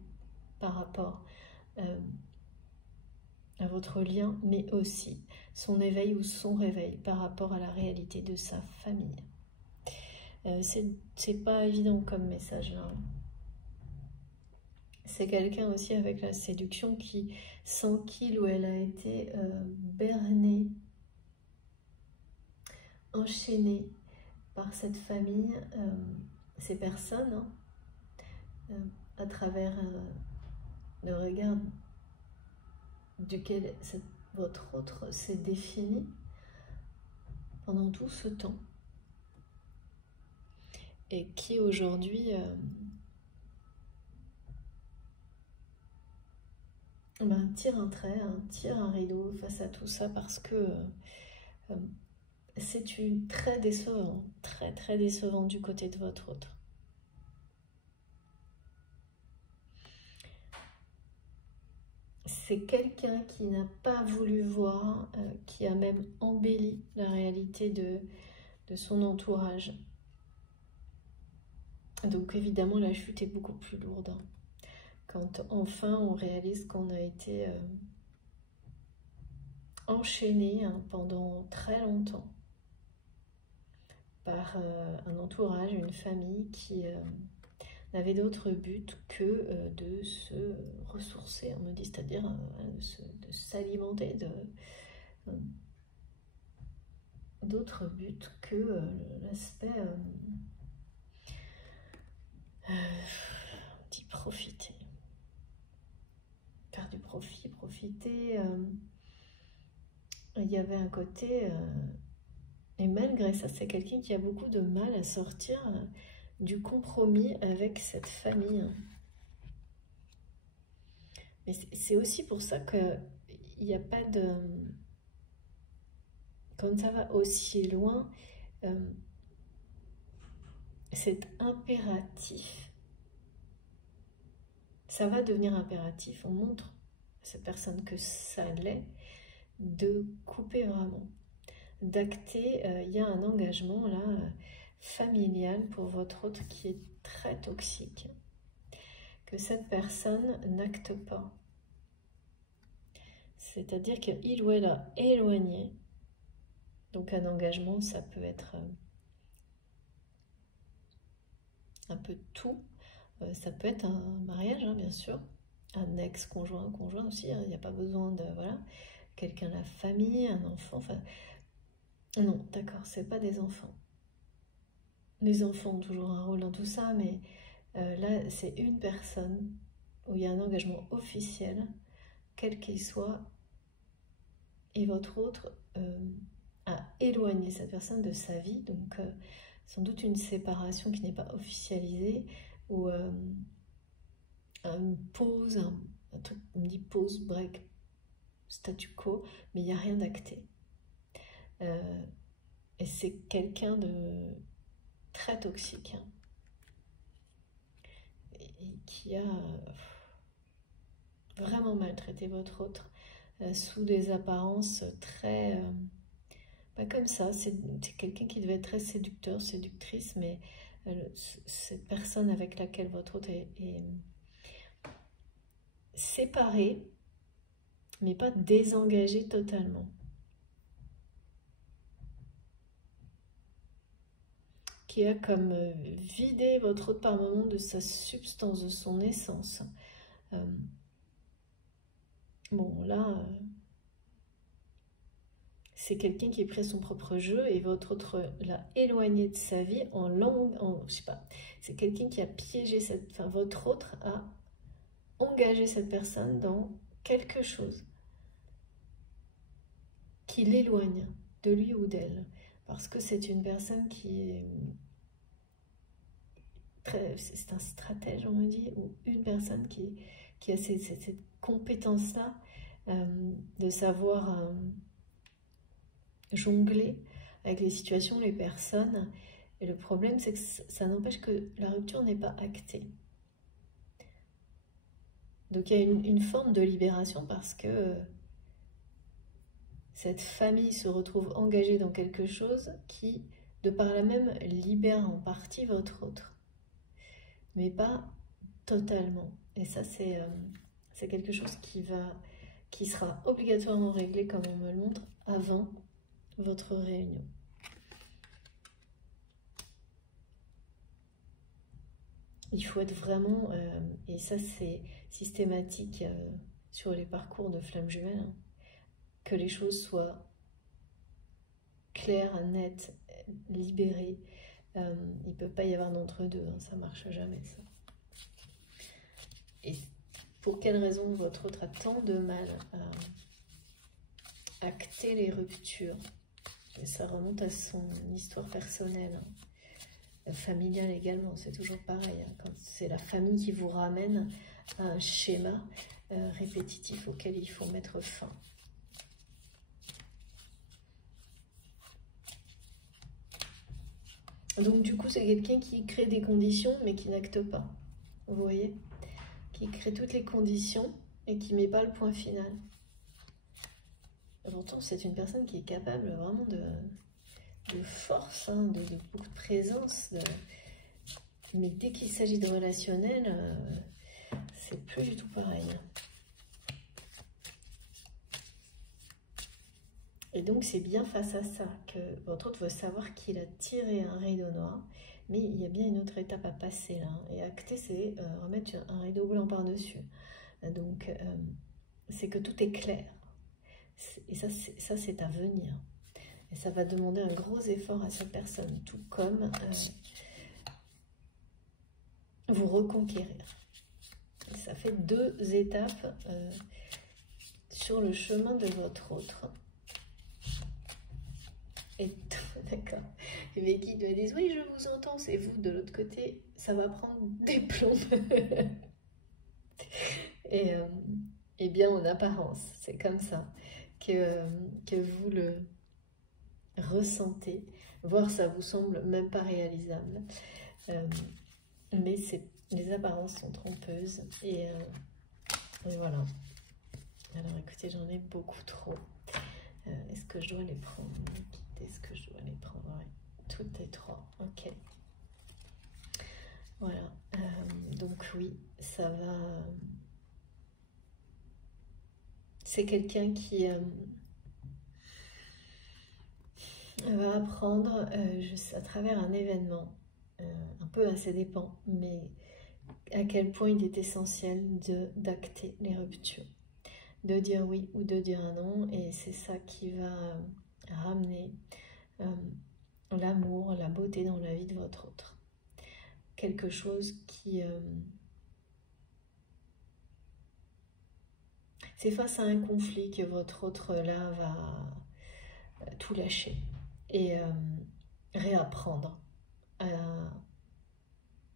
par rapport à votre lien, mais aussi son éveil ou son réveil par rapport à la réalité de sa famille. C'est pas évident comme message là. C'est quelqu'un aussi avec la séduction qui sent qu'il ou elle a été berné, enchaîné par cette famille, ces personnes, hein, à travers le regard duquel votre autre s'est défini pendant tout ce temps et qui aujourd'hui ben, tire un trait, hein, tire un rideau face à tout ça parce que c'est très décevant, très décevant du côté de votre autre. C'est quelqu'un qui n'a pas voulu voir, qui a même embelli la réalité de son entourage. Donc évidemment, la chute est beaucoup plus lourde. Hein. Quand enfin on réalise qu'on a été enchaîné hein, pendant très longtemps par un entourage, une famille qui n'avait d'autre but que de se ressourcer, on me dit, c'est-à-dire de s'alimenter d'autres buts que l'aspect d'y profiter. Faire du profit, profiter. Il y avait un côté... et malgré ça, c'est quelqu'un qui a beaucoup de mal à sortir du compromis avec cette famille. Mais c'est aussi pour ça qu'il n'y a pas de... Quand ça va aussi loin, c'est impératif. Ça va devenir impératif. On montre à cette personne que ça l'est, de couper vraiment, d'acter. Il y a un engagement là familial pour votre autre qui est très toxique, que cette personne n'acte pas. C'est-à-dire qu'il ou elle a éloigné. Donc un engagement, ça peut être un peu tout. Ça peut être un mariage, hein, bien sûr. Un ex-conjoint, conjoint aussi. Hein, il n'y a pas besoin de... Voilà. Quelqu'un, la famille, un enfant. Enfin, non, d'accord, c'est pas des enfants. Les enfants ont toujours un rôle dans tout ça, mais là, c'est une personne où il y a un engagement officiel, quel qu'il soit, et votre autre a éloigné cette personne de sa vie, donc sans doute une séparation qui n'est pas officialisée, ou une pause, un truc, on me dit pause, break, statu quo, mais il n'y a rien d'acté. Et c'est quelqu'un de très toxique, hein, et qui a vraiment maltraité votre autre sous des apparences très... pas comme ça, c'est quelqu'un qui devait être très séducteur, séductrice, mais cette personne avec laquelle votre autre est séparée, mais pas désengagée totalement. Qui a comme vidé votre autre par moment de sa substance, de son essence. Bon, là, c'est quelqu'un qui est pris à son propre jeu et votre autre l'a éloigné de sa vie en langue, je sais pas. C'est quelqu'un qui a piégé enfin, votre autre a engagé cette personne dans quelque chose qui l'éloigne de lui ou d'elle. Parce que c'est une personne qui est... C'est un stratège, on me dit, ou une personne qui a cette compétence-là de savoir jongler avec les situations, les personnes. Et le problème, c'est que ça n'empêche que la rupture n'est pas actée. Donc il y a une forme de libération parce que cette famille se retrouve engagée dans quelque chose qui, de par là même, libère en partie votre autre. Mais pas totalement. Et ça, c'est quelque chose qui sera obligatoirement réglé, comme on me le montre, avant votre réunion. Il faut être vraiment, et ça c'est systématique sur les parcours de flammes jumelles, hein, que les choses soient claires, nettes, libérées. Il ne peut pas y avoir d'entre-deux, hein, ça ne marche jamais ça. Et pour quelle raison votre autre a tant de mal à acter les ruptures? Et ça remonte à son histoire personnelle, hein. Familiale également, c'est toujours pareil. Hein. Quand c'est la famille qui vous ramène à un schéma, répétitif auquel il faut mettre fin. Donc du coup, c'est quelqu'un qui crée des conditions, mais qui n'acte pas. Vous voyez? Qui crée toutes les conditions et qui ne met pas le point final. Et pourtant, c'est une personne qui est capable vraiment de force, hein, de beaucoup de présence. Mais dès qu'il s'agit de relationnel, c'est plus du tout pareil. Et donc, c'est bien face à ça que votre autre veut savoir qu'il a tiré un rideau noir, mais il y a bien une autre étape à passer là. Et acter, c'est remettre un rideau blanc par-dessus. Donc, c'est que tout est clair. Et ça, c'est à venir. Et ça va demander un gros effort à cette personne, tout comme vous reconquérir. Et ça fait 2 étapes sur le chemin de votre autre. Et d'accord. Mais qui me disent oui, je vous entends, c'est vous de l'autre côté, ça va prendre des plombs. Et bien en apparence, c'est comme ça que vous le ressentez, voire ça vous semble même pas réalisable. Mais les apparences sont trompeuses et voilà. Alors écoutez, j'en ai beaucoup trop. Est-ce que je dois les prendre? Est-ce que je dois les prendre? Ouais. Toutes les 3, ok. Voilà. Donc oui, ça va... C'est quelqu'un qui va apprendre juste à travers un événement, un peu à ses dépens, mais à quel point il est essentiel d'acter les ruptures, de dire oui ou de dire non, et c'est ça qui va ramener l'amour, la beauté dans la vie de votre autre. Quelque chose qui... c'est face à un conflit que votre autre là va tout lâcher et réapprendre à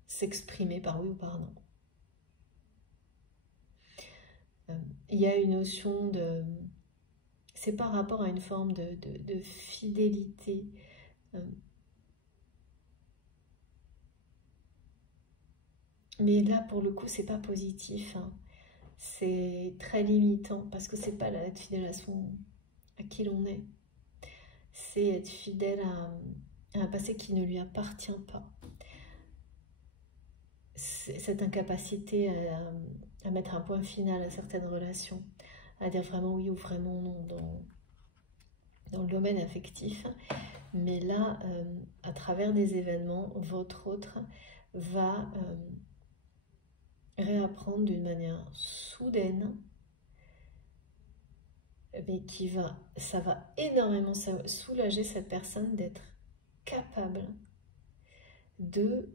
s'exprimer par oui ou par non. Il y a une notion de... C'est par rapport à une forme de fidélité. Mais là, pour le coup, c'est pas positif. Hein. C'est très limitant parce que c'est pas être fidèle à qui l'on est. C'est être fidèle à un passé qui ne lui appartient pas. Cette incapacité à mettre un point final à certaines relations, à dire vraiment oui ou vraiment non dans le domaine affectif. Mais là, à travers des événements, votre autre va réapprendre d'une manière soudaine, mais ça va énormément soulager cette personne d'être capable de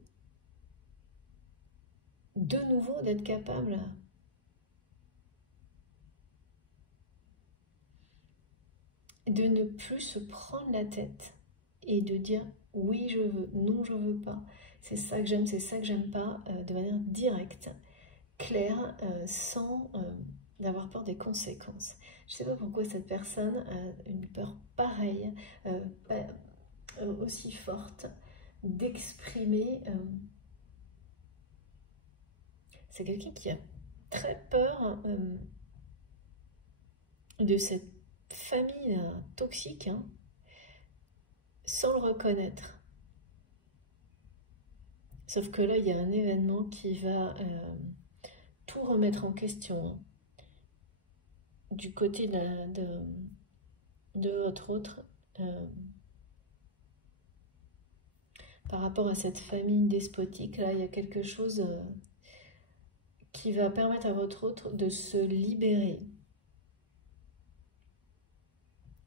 nouveau d'être capable de ne plus se prendre la tête et de dire oui je veux, non je veux pas, c'est ça que j'aime, c'est ça que j'aime pas, de manière directe, claire, sans d'avoir peur des conséquences. Je sais pas pourquoi cette personne a une peur pareille, aussi forte, d'exprimer. C'est quelqu'un qui a très peur de cette famille toxique, hein, sans le reconnaître. Sauf que là, il y a un événement qui va tout remettre en question. Hein. Du côté de votre autre, par rapport à cette famille despotique, là, il y a quelque chose qui va permettre à votre autre de se libérer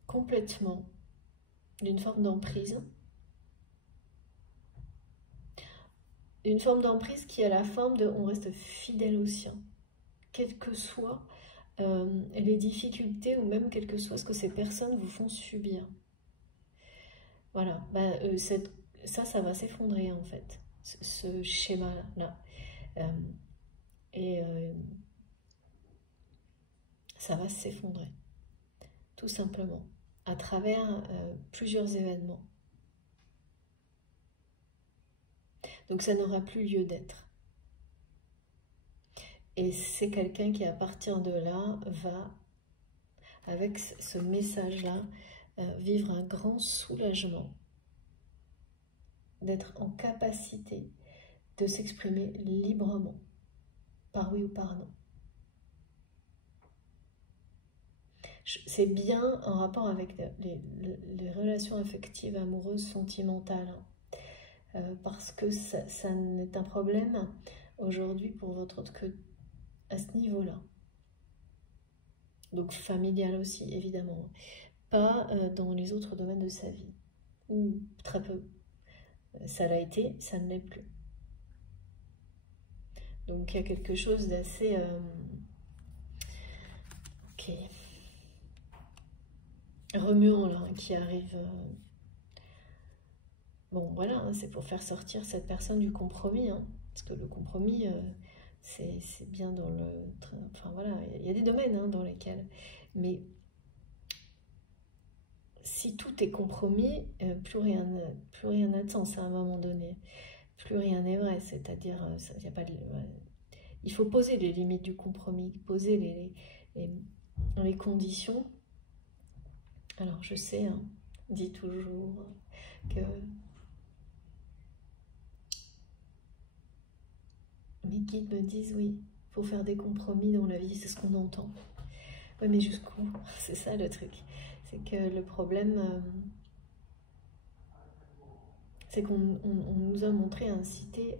complètement d'une forme d'emprise. Une forme d'emprise qui a la forme de on reste fidèle au sien, quelles que soient les difficultés ou même quel que soit ce que ces personnes vous font subir. Voilà, ça va s'effondrer en fait, ce schéma-là. ça va s'effondrer, tout simplement, à travers plusieurs événements. Donc ça n'aura plus lieu d'être. Et c'est quelqu'un qui, à partir de là, va, avec ce message-là, vivre un grand soulagement, d'être en capacité de s'exprimer librement, par oui ou par non. C'est bien en rapport avec les relations affectives, amoureuses, sentimentales, parce que ça n'est un problème aujourd'hui pour votre autre que à ce niveau-là. Donc familial aussi, évidemment. Pas dans les autres domaines de sa vie, ou très peu. Ça l'a été, ça ne l'est plus. Donc il y a quelque chose d'assez... ok. Remuant là, qui arrive... Bon, voilà, hein, c'est pour faire sortir cette personne du compromis, hein, parce que le compromis, c'est bien dans le... Enfin voilà, il y a des domaines hein, dans lesquels... Mais si tout est compromis, plus rien n'a de sens à un moment donné. Plus rien n'est vrai, c'est-à-dire, y a pas de, il faut poser les limites du compromis, poser les conditions. Alors je sais, hein, on dit toujours que mes guides me disent oui, il faut faire des compromis dans la vie, c'est ce qu'on entend. Oui, mais jusqu'où? C'est ça le truc. C'est que le problème, c'est qu'on nous a montré, incité,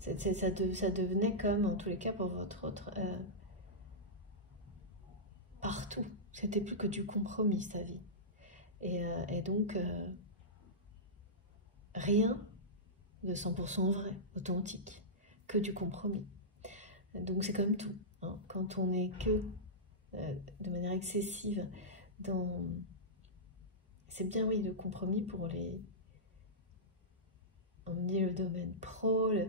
ça devenait comme, en tous les cas pour votre autre, partout. C'était plus que du compromis, sa vie. Et donc, rien de 100% vrai, authentique, que du compromis. Donc c'est comme tout. Hein. Quand on est que de manière excessive dans... C'est bien, oui, le compromis pour les... On dit le domaine pro, les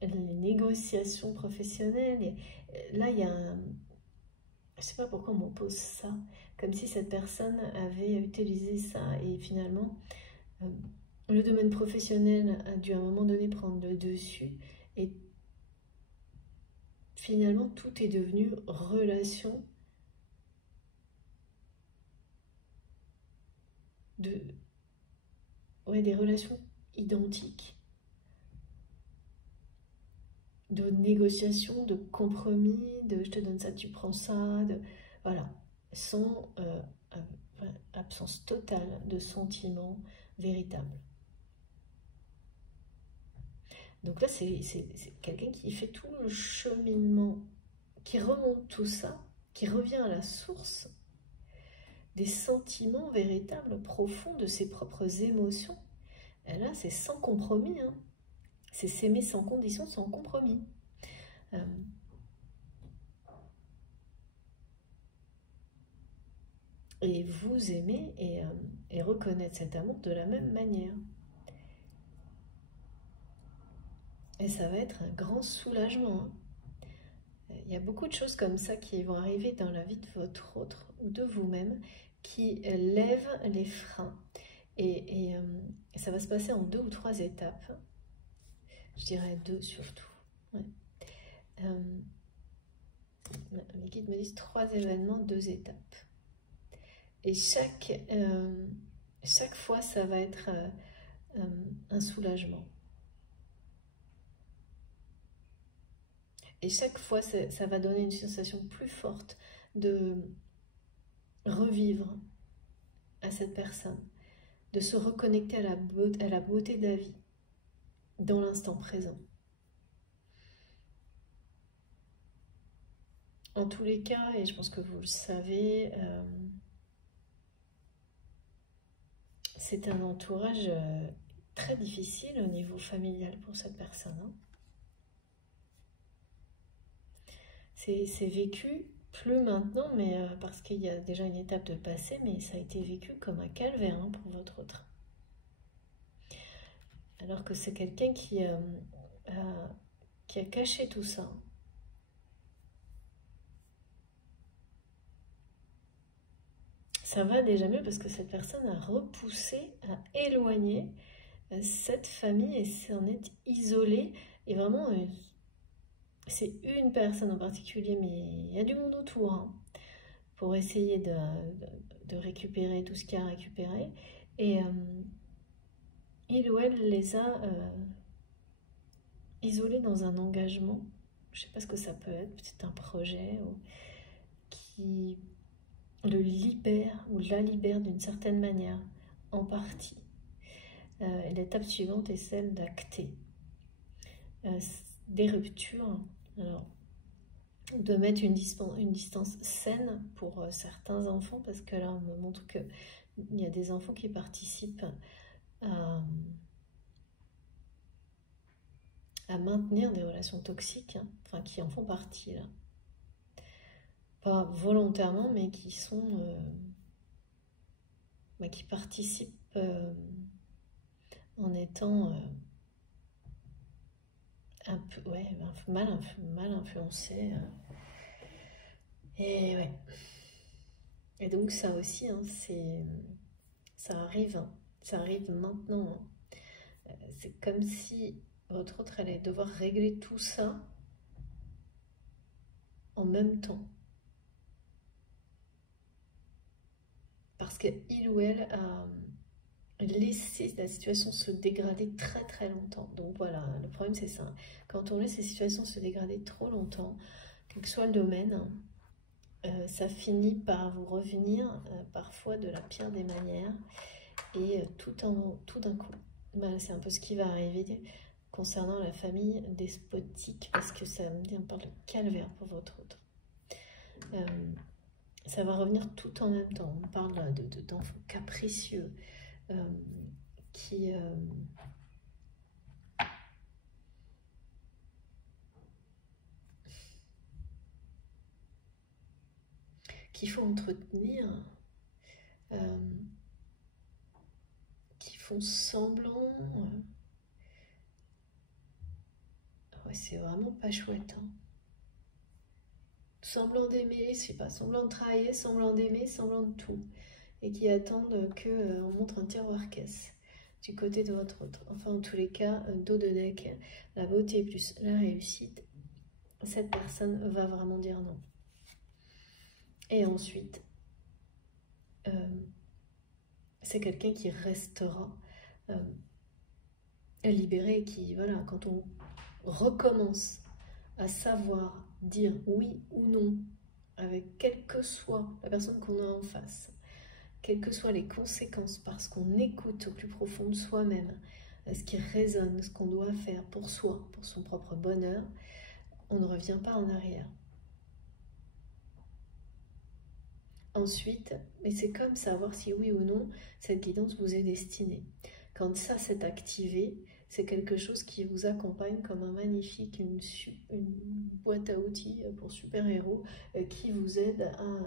négociations professionnelles. Là, il y a un... Je ne sais pas pourquoi on m'oppose ça. Comme si cette personne avait utilisé ça et finalement... le domaine professionnel a dû à un moment donné prendre le dessus et finalement tout est devenu relation des relations identiques, de négociation, de compromis, de je te donne ça, tu prends ça, voilà, sans absence totale de sentiments véritables. Donc là, c'est quelqu'un qui fait tout le cheminement, qui remonte tout ça, qui revient à la source des sentiments véritables, profonds de ses propres émotions. Et là, c'est sans compromis. Hein. C'est s'aimer sans condition, sans compromis. Et vous aimer et reconnaître cet amour de la même manière. Et ça va être un grand soulagement. Hein. Il y a beaucoup de choses comme ça qui vont arriver dans la vie de votre autre ou de vous-même qui lèvent les freins. Et ça va se passer en 2 ou 3 étapes. Je dirais 2 surtout. Ouais. Les guides me disent 3 événements, 2 étapes. Et chaque fois, ça va être un soulagement. Et chaque fois, ça va donner une sensation plus forte de revivre à cette personne, de se reconnecter à la beauté de la vie, dans l'instant présent. En tous les cas, et je pense que vous le savez, c'est un entourage très difficile au niveau familial pour cette personne. Hein. C'est vécu, plus maintenant, mais parce qu'il y a déjà une étape de passé, mais ça a été vécu comme un calvaire hein, pour votre autre. Alors que c'est quelqu'un qui a caché tout ça. ça va déjà mieux parce que cette personne a repoussé, a éloigné cette famille et s'en est isolée. Et vraiment, c'est une personne en particulier, mais il y a du monde autour, hein, pour essayer de récupérer tout ce qu'il y a à récupérer. Et il ou elle les a isolés dans un engagement. Je ne sais pas ce que ça peut être, peut-être un projet qui le libère ou la libère d'une certaine manière, en partie. L'étape suivante est celle d'acter des ruptures. Alors, de mettre une distance saine pour certains enfants, parce que là on me montre qu'il y a des enfants qui participent à maintenir des relations toxiques, hein, enfin qui en font partie là. Pas volontairement, mais qui sont qui participent en étant un peu mal influencés. Et ouais. Et donc ça aussi, hein, ça arrive maintenant. C'est comme si votre autre allait devoir régler tout ça en même temps. Parce qu'il ou elle a laissé la situation se dégrader très très longtemps. Donc voilà, le problème c'est ça. Quand on laisse les situations se dégrader trop longtemps, quel que soit le domaine, ça finit par vous revenir parfois de la pire des manières et tout d'un coup. C'est un peu ce qui va arriver concernant la famille despotique, parce que ça me parle de calvaire pour votre autre. Ça va revenir tout en même temps. On parle d'enfants capricieux qui qu'il faut entretenir, qui font semblant. Ouais, c'est vraiment pas chouette. Hein. Semblant d'aimer, c'est pas semblant de travailler, semblant d'aimer, semblant de tout. Et qui attendent qu'on montre un tiroir-caisse du côté de votre autre. Enfin, en tous les cas, dos de deck, la beauté plus la réussite, cette personne va vraiment dire non. Et ensuite, c'est quelqu'un qui restera libéré, qui, voilà, quand on recommence à savoir dire oui ou non, avec quelle que soit la personne qu'on a en face, quelles que soient les conséquences, parce qu'on écoute au plus profond de soi-même ce qui résonne, ce qu'on doit faire pour soi, pour son propre bonheur, on ne revient pas en arrière. Ensuite, mais c'est comme savoir si oui ou non cette guidance vous est destinée. Quand ça s'est activé, c'est quelque chose qui vous accompagne comme un magnifique, une boîte à outils pour super-héros qui vous aide à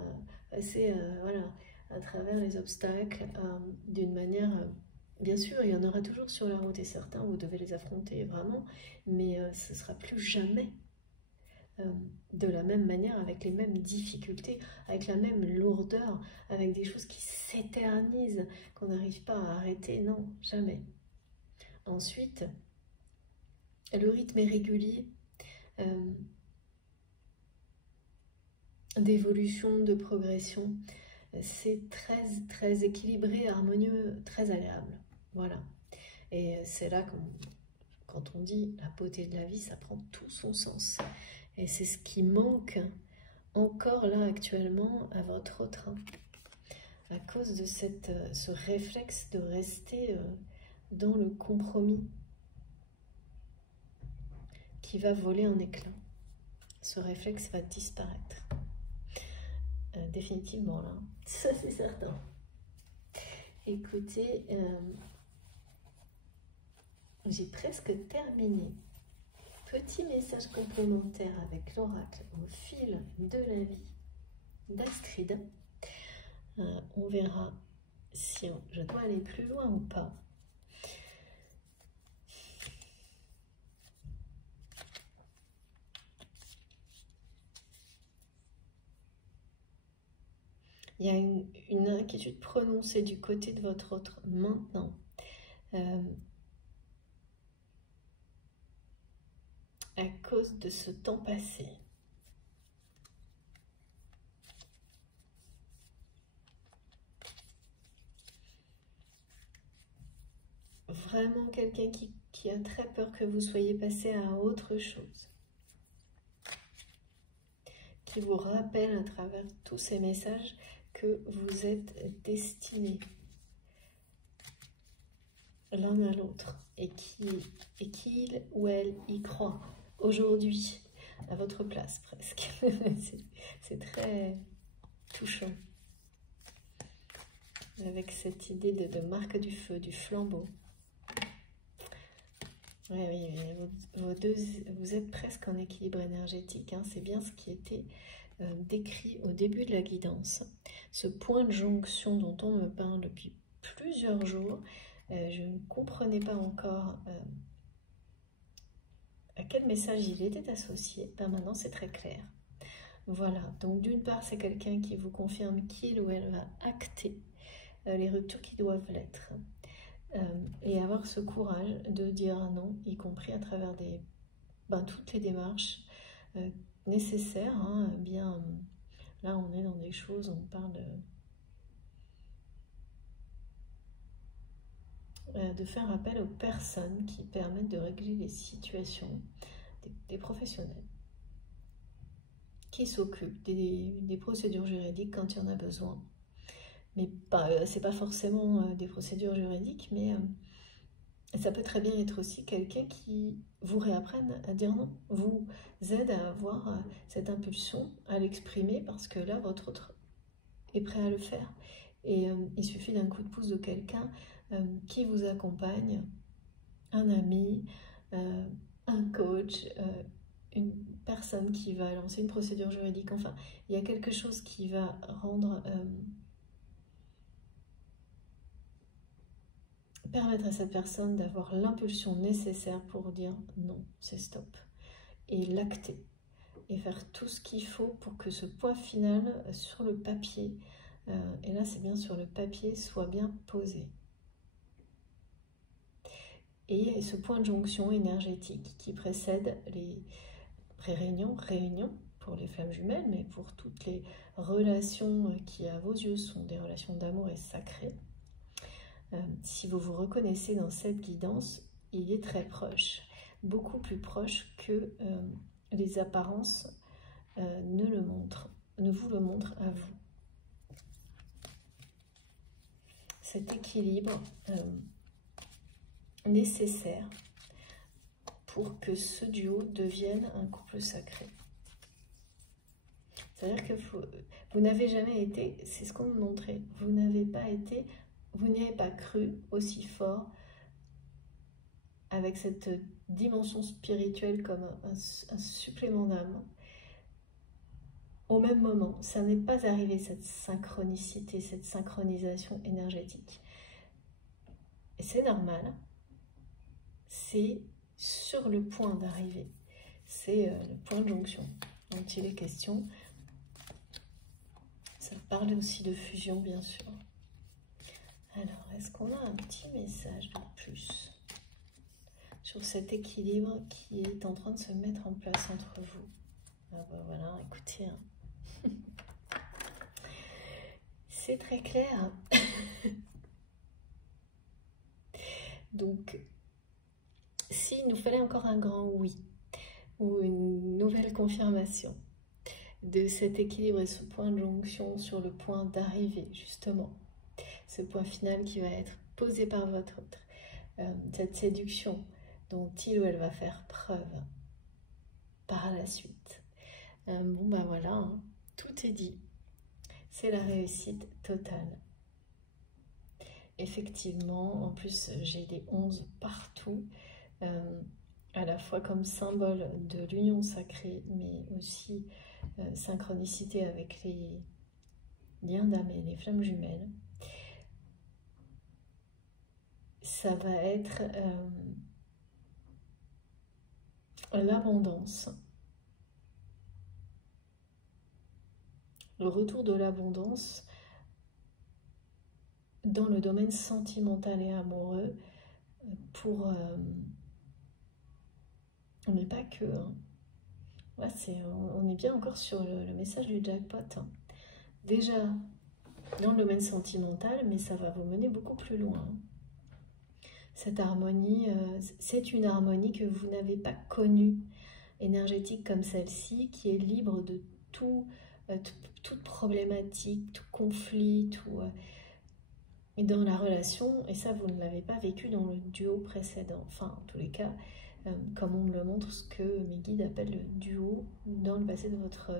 passer voilà, à travers les obstacles d'une manière... bien sûr, il y en aura toujours sur la route et certains, vous devez les affronter vraiment, mais ce ne sera plus jamais de la même manière, avec les mêmes difficultés, avec la même lourdeur, avec des choses qui s'éternisent, qu'on n'arrive pas à arrêter, non, jamais. Ensuite, le rythme est régulier, d'évolution, de progression, c'est très, très équilibré, harmonieux, très agréable, voilà. Et c'est là que quand on dit la beauté de la vie, ça prend tout son sens. Et c'est ce qui manque encore là actuellement à votre autre, à cause de ce réflexe de rester dans le compromis qui va voler en éclats. Ce réflexe va disparaître. Définitivement là, ça c'est certain. Écoutez, j'ai presque terminé. Petit message complémentaire avec l'oracle au fil de la vie d'Astrid. On verra si je dois aller plus loin ou pas. Il il y a une inquiétude prononcée du côté de votre autre maintenant. À cause de ce temps passé. Vraiment quelqu'un qui a très peur que vous soyez passé à autre chose. Qui vous rappelle à travers tous ces messages que vous êtes destinés l'un à l'autre et qu'il ou elle y croit aujourd'hui, à votre place presque. C'est très touchant. Avec cette idée de marque du feu, du flambeau. Oui, vous êtes presque en équilibre énergétique. Hein. C'est bien ce qui était décrit au début de la guidance. Ce point de jonction dont on me parle depuis plusieurs jours, je ne comprenais pas encore à quel message il était associé. Ben maintenant, c'est très clair. Voilà, donc d'une part, c'est quelqu'un qui vous confirme qu'il ou elle va acter les ruptures qui doivent l'être. Et avoir ce courage de dire non, y compris à travers toutes les démarches nécessaires. Hein, bien, là, on est dans des choses, on parle de faire appel aux personnes qui permettent de régler les situations, des professionnels qui s'occupent des procédures juridiques quand il y en a besoin. Mais c'est pas forcément des procédures juridiques, mais ça peut très bien être aussi quelqu'un qui vous réapprenne à dire non, vous aide à avoir cette impulsion, à l'exprimer, parce que là, votre autre est prêt à le faire. Et il suffit d'un coup de pouce de quelqu'un qui vous accompagne, un ami, un coach, une personne qui va lancer une procédure juridique. Enfin, il y a quelque chose qui va rendre... permettre à cette personne d'avoir l'impulsion nécessaire pour dire non, c'est stop. Et l'acter. Et faire tout ce qu'il faut pour que ce point final sur le papier, et là c'est bien sur le papier, soit bien posé. Et ce point de jonction énergétique qui précède les pré-réunions, réunions pour les flammes jumelles, mais pour toutes les relations qui à vos yeux sont des relations d'amour et sacrées. Si vous vous reconnaissez dans cette guidance, il est très proche, beaucoup plus proche que les apparences ne vous le montrent à vous. Cet équilibre nécessaire pour que ce duo devienne un couple sacré. C'est-à-dire que vous n'avez jamais été, c'est ce qu'on me montrait, vous n'avez pas été, vous n'y avez pas cru aussi fort avec cette dimension spirituelle comme un supplément d'âme. Au même moment, ça n'est pas arrivé, cette synchronicité, cette synchronisation énergétique. Et c'est normal, c'est sur le point d'arriver, c'est le point de jonction dont il est question. Ça parle aussi de fusion, bien sûr. Alors, est-ce qu'on a un petit message de plus sur cet équilibre qui est en train de se mettre en place entre vous? Ah ben voilà, écoutez, hein. C'est très clair. Donc, s'il nous fallait encore un grand oui, ou une nouvelle confirmation de cet équilibre et ce point de jonction sur le point d'arrivée, justement, ce point final qui va être posé par votre autre, cette séduction dont il ou elle va faire preuve par la suite. Bon ben voilà, hein, tout est dit. C'est la réussite totale. Effectivement, en plus j'ai les 11 partout, à la fois comme symbole de l'union sacrée, mais aussi synchronicité avec les liens d'âme et les flammes jumelles. Ça va être l'abondance, le retour de l'abondance dans le domaine sentimental et amoureux, pour... mais pas que. Hein. Ouais, on est bien encore sur le message du jackpot. Hein. Déjà, dans le domaine sentimental, mais ça va vous mener beaucoup plus loin. Hein. Cette harmonie, c'est une harmonie que vous n'avez pas connue, énergétique comme celle-ci, qui est libre de tout, toute problématique, tout conflit, tout... et dans la relation, et ça vous ne l'avez pas vécu dans le duo précédent, enfin en tous les cas, comme on me le montre, ce que mes guides appellent le duo dans le passé de votre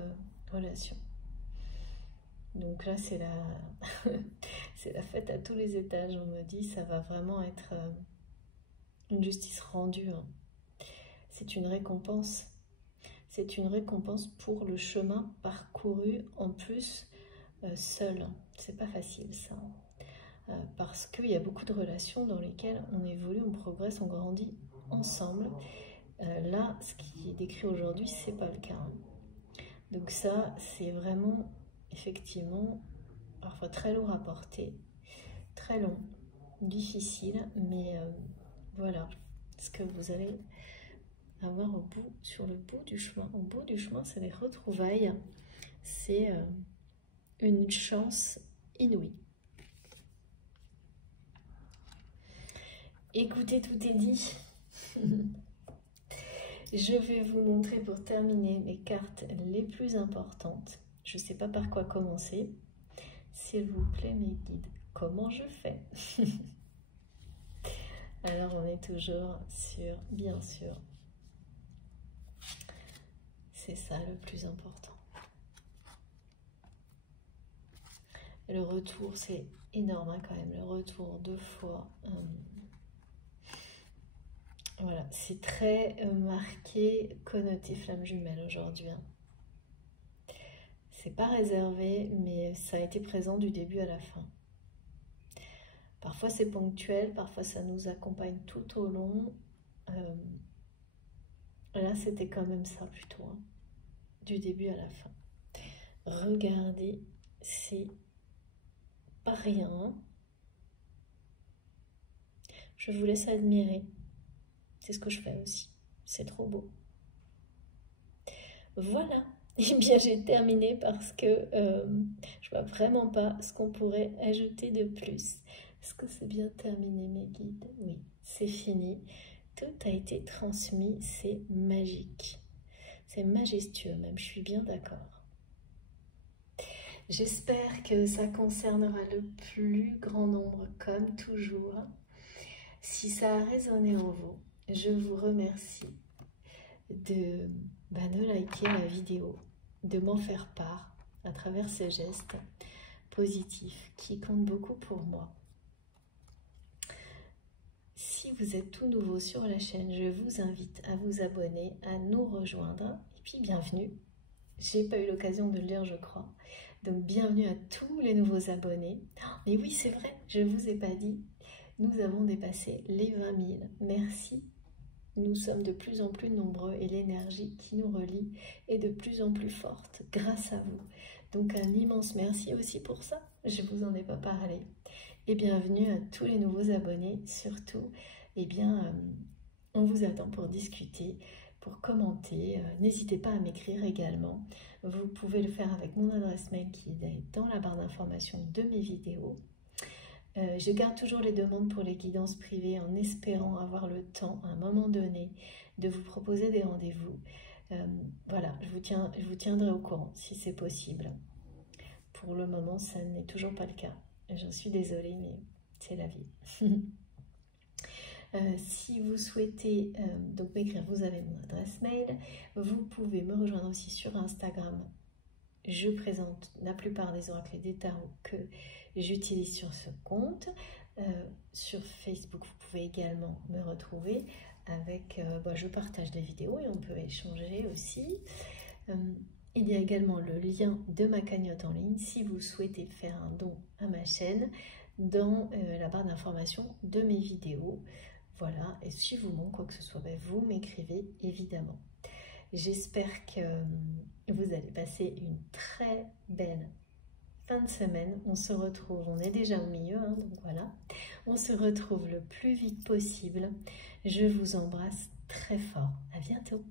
relation. Donc là c'est la... c'est la fête à tous les étages, on me dit, ça va vraiment être une justice rendue. Hein. C'est une récompense. C'est une récompense pour le chemin parcouru en plus seul. C'est pas facile ça. Parce qu'il y a beaucoup de relations dans lesquelles on évolue, on progresse, on grandit ensemble. Là, ce qui est décrit aujourd'hui, c'est pas le cas. Hein. Donc ça, c'est vraiment, effectivement, parfois très lourd à porter, très long, difficile, mais voilà ce que vous allez avoir sur le bout du chemin. Au bout du chemin, c'est les retrouvailles, c'est une chance inouïe. Écoutez, tout est dit. Je vais vous montrer pour terminer les cartes les plus importantes. Je ne sais pas par quoi commencer. S'il vous plaît, mes guides, comment je fais? Alors, on est toujours sur, bien sûr, c'est ça le plus important. Le retour, c'est énorme hein, quand même. Le retour 2 fois. Voilà, c'est très marqué, connoté flamme jumelle aujourd'hui. Hein. C'est pas réservé, mais ça a été présent du début à la fin. Parfois c'est ponctuel, parfois ça nous accompagne tout au long. Là, c'était quand même ça plutôt, hein, du début à la fin. Regardez, c'est pas rien. Je vous laisse admirer. C'est ce que je fais aussi. C'est trop beau. Voilà. Eh bien, j'ai terminé parce que je vois vraiment pas ce qu'on pourrait ajouter de plus. Est-ce que c'est bien terminé, mes guides? Oui, c'est fini. Tout a été transmis. C'est magique. C'est majestueux même, je suis bien d'accord. J'espère que ça concernera le plus grand nombre, comme toujours. Si ça a résonné en vous, je vous remercie de liker la vidéo, de m'en faire part à travers ces gestes positifs qui comptent beaucoup pour moi. Si vous êtes tout nouveau sur la chaîne, je vous invite à vous abonner, à nous rejoindre et puis bienvenue. J'ai pas eu l'occasion de le dire, je crois. Donc bienvenue à tous les nouveaux abonnés. Mais oui, c'est vrai, je ne vous ai pas dit, nous avons dépassé les 20 000. Merci. Nous sommes de plus en plus nombreux et l'énergie qui nous relie est de plus en plus forte grâce à vous. Donc un immense merci aussi pour ça, je ne vous en ai pas parlé. Et bienvenue à tous les nouveaux abonnés, surtout, eh bien, on vous attend pour discuter, pour commenter. N'hésitez pas à m'écrire également. Vous pouvez le faire avec mon adresse mail qui est dans la barre d'information de mes vidéos. Je garde toujours les demandes pour les guidances privées en espérant avoir le temps à un moment donné de vous proposer des rendez-vous. Voilà, je vous tiendrai au courant si c'est possible. Pour le moment, ça n'est toujours pas le cas. J'en suis désolée, mais c'est la vie. Si vous souhaitez donc m'écrire, vous avez mon adresse mail. Vous pouvez me rejoindre aussi sur Instagram. Je présente la plupart des oracles et des tarots que j'utilise sur ce compte. Sur Facebook, vous pouvez également me retrouver avec... je partage des vidéos et on peut échanger aussi. Il y a également le lien de ma cagnotte en ligne si vous souhaitez faire un don à ma chaîne dans la barre d'information de mes vidéos. Voilà, et si vous manque quoi que ce soit, vous m'écrivez évidemment. J'espère que vous allez passer une très belle fin de semaine. On se retrouve, on est déjà au milieu, hein, donc voilà. On se retrouve le plus vite possible. Je vous embrasse très fort. À bientôt.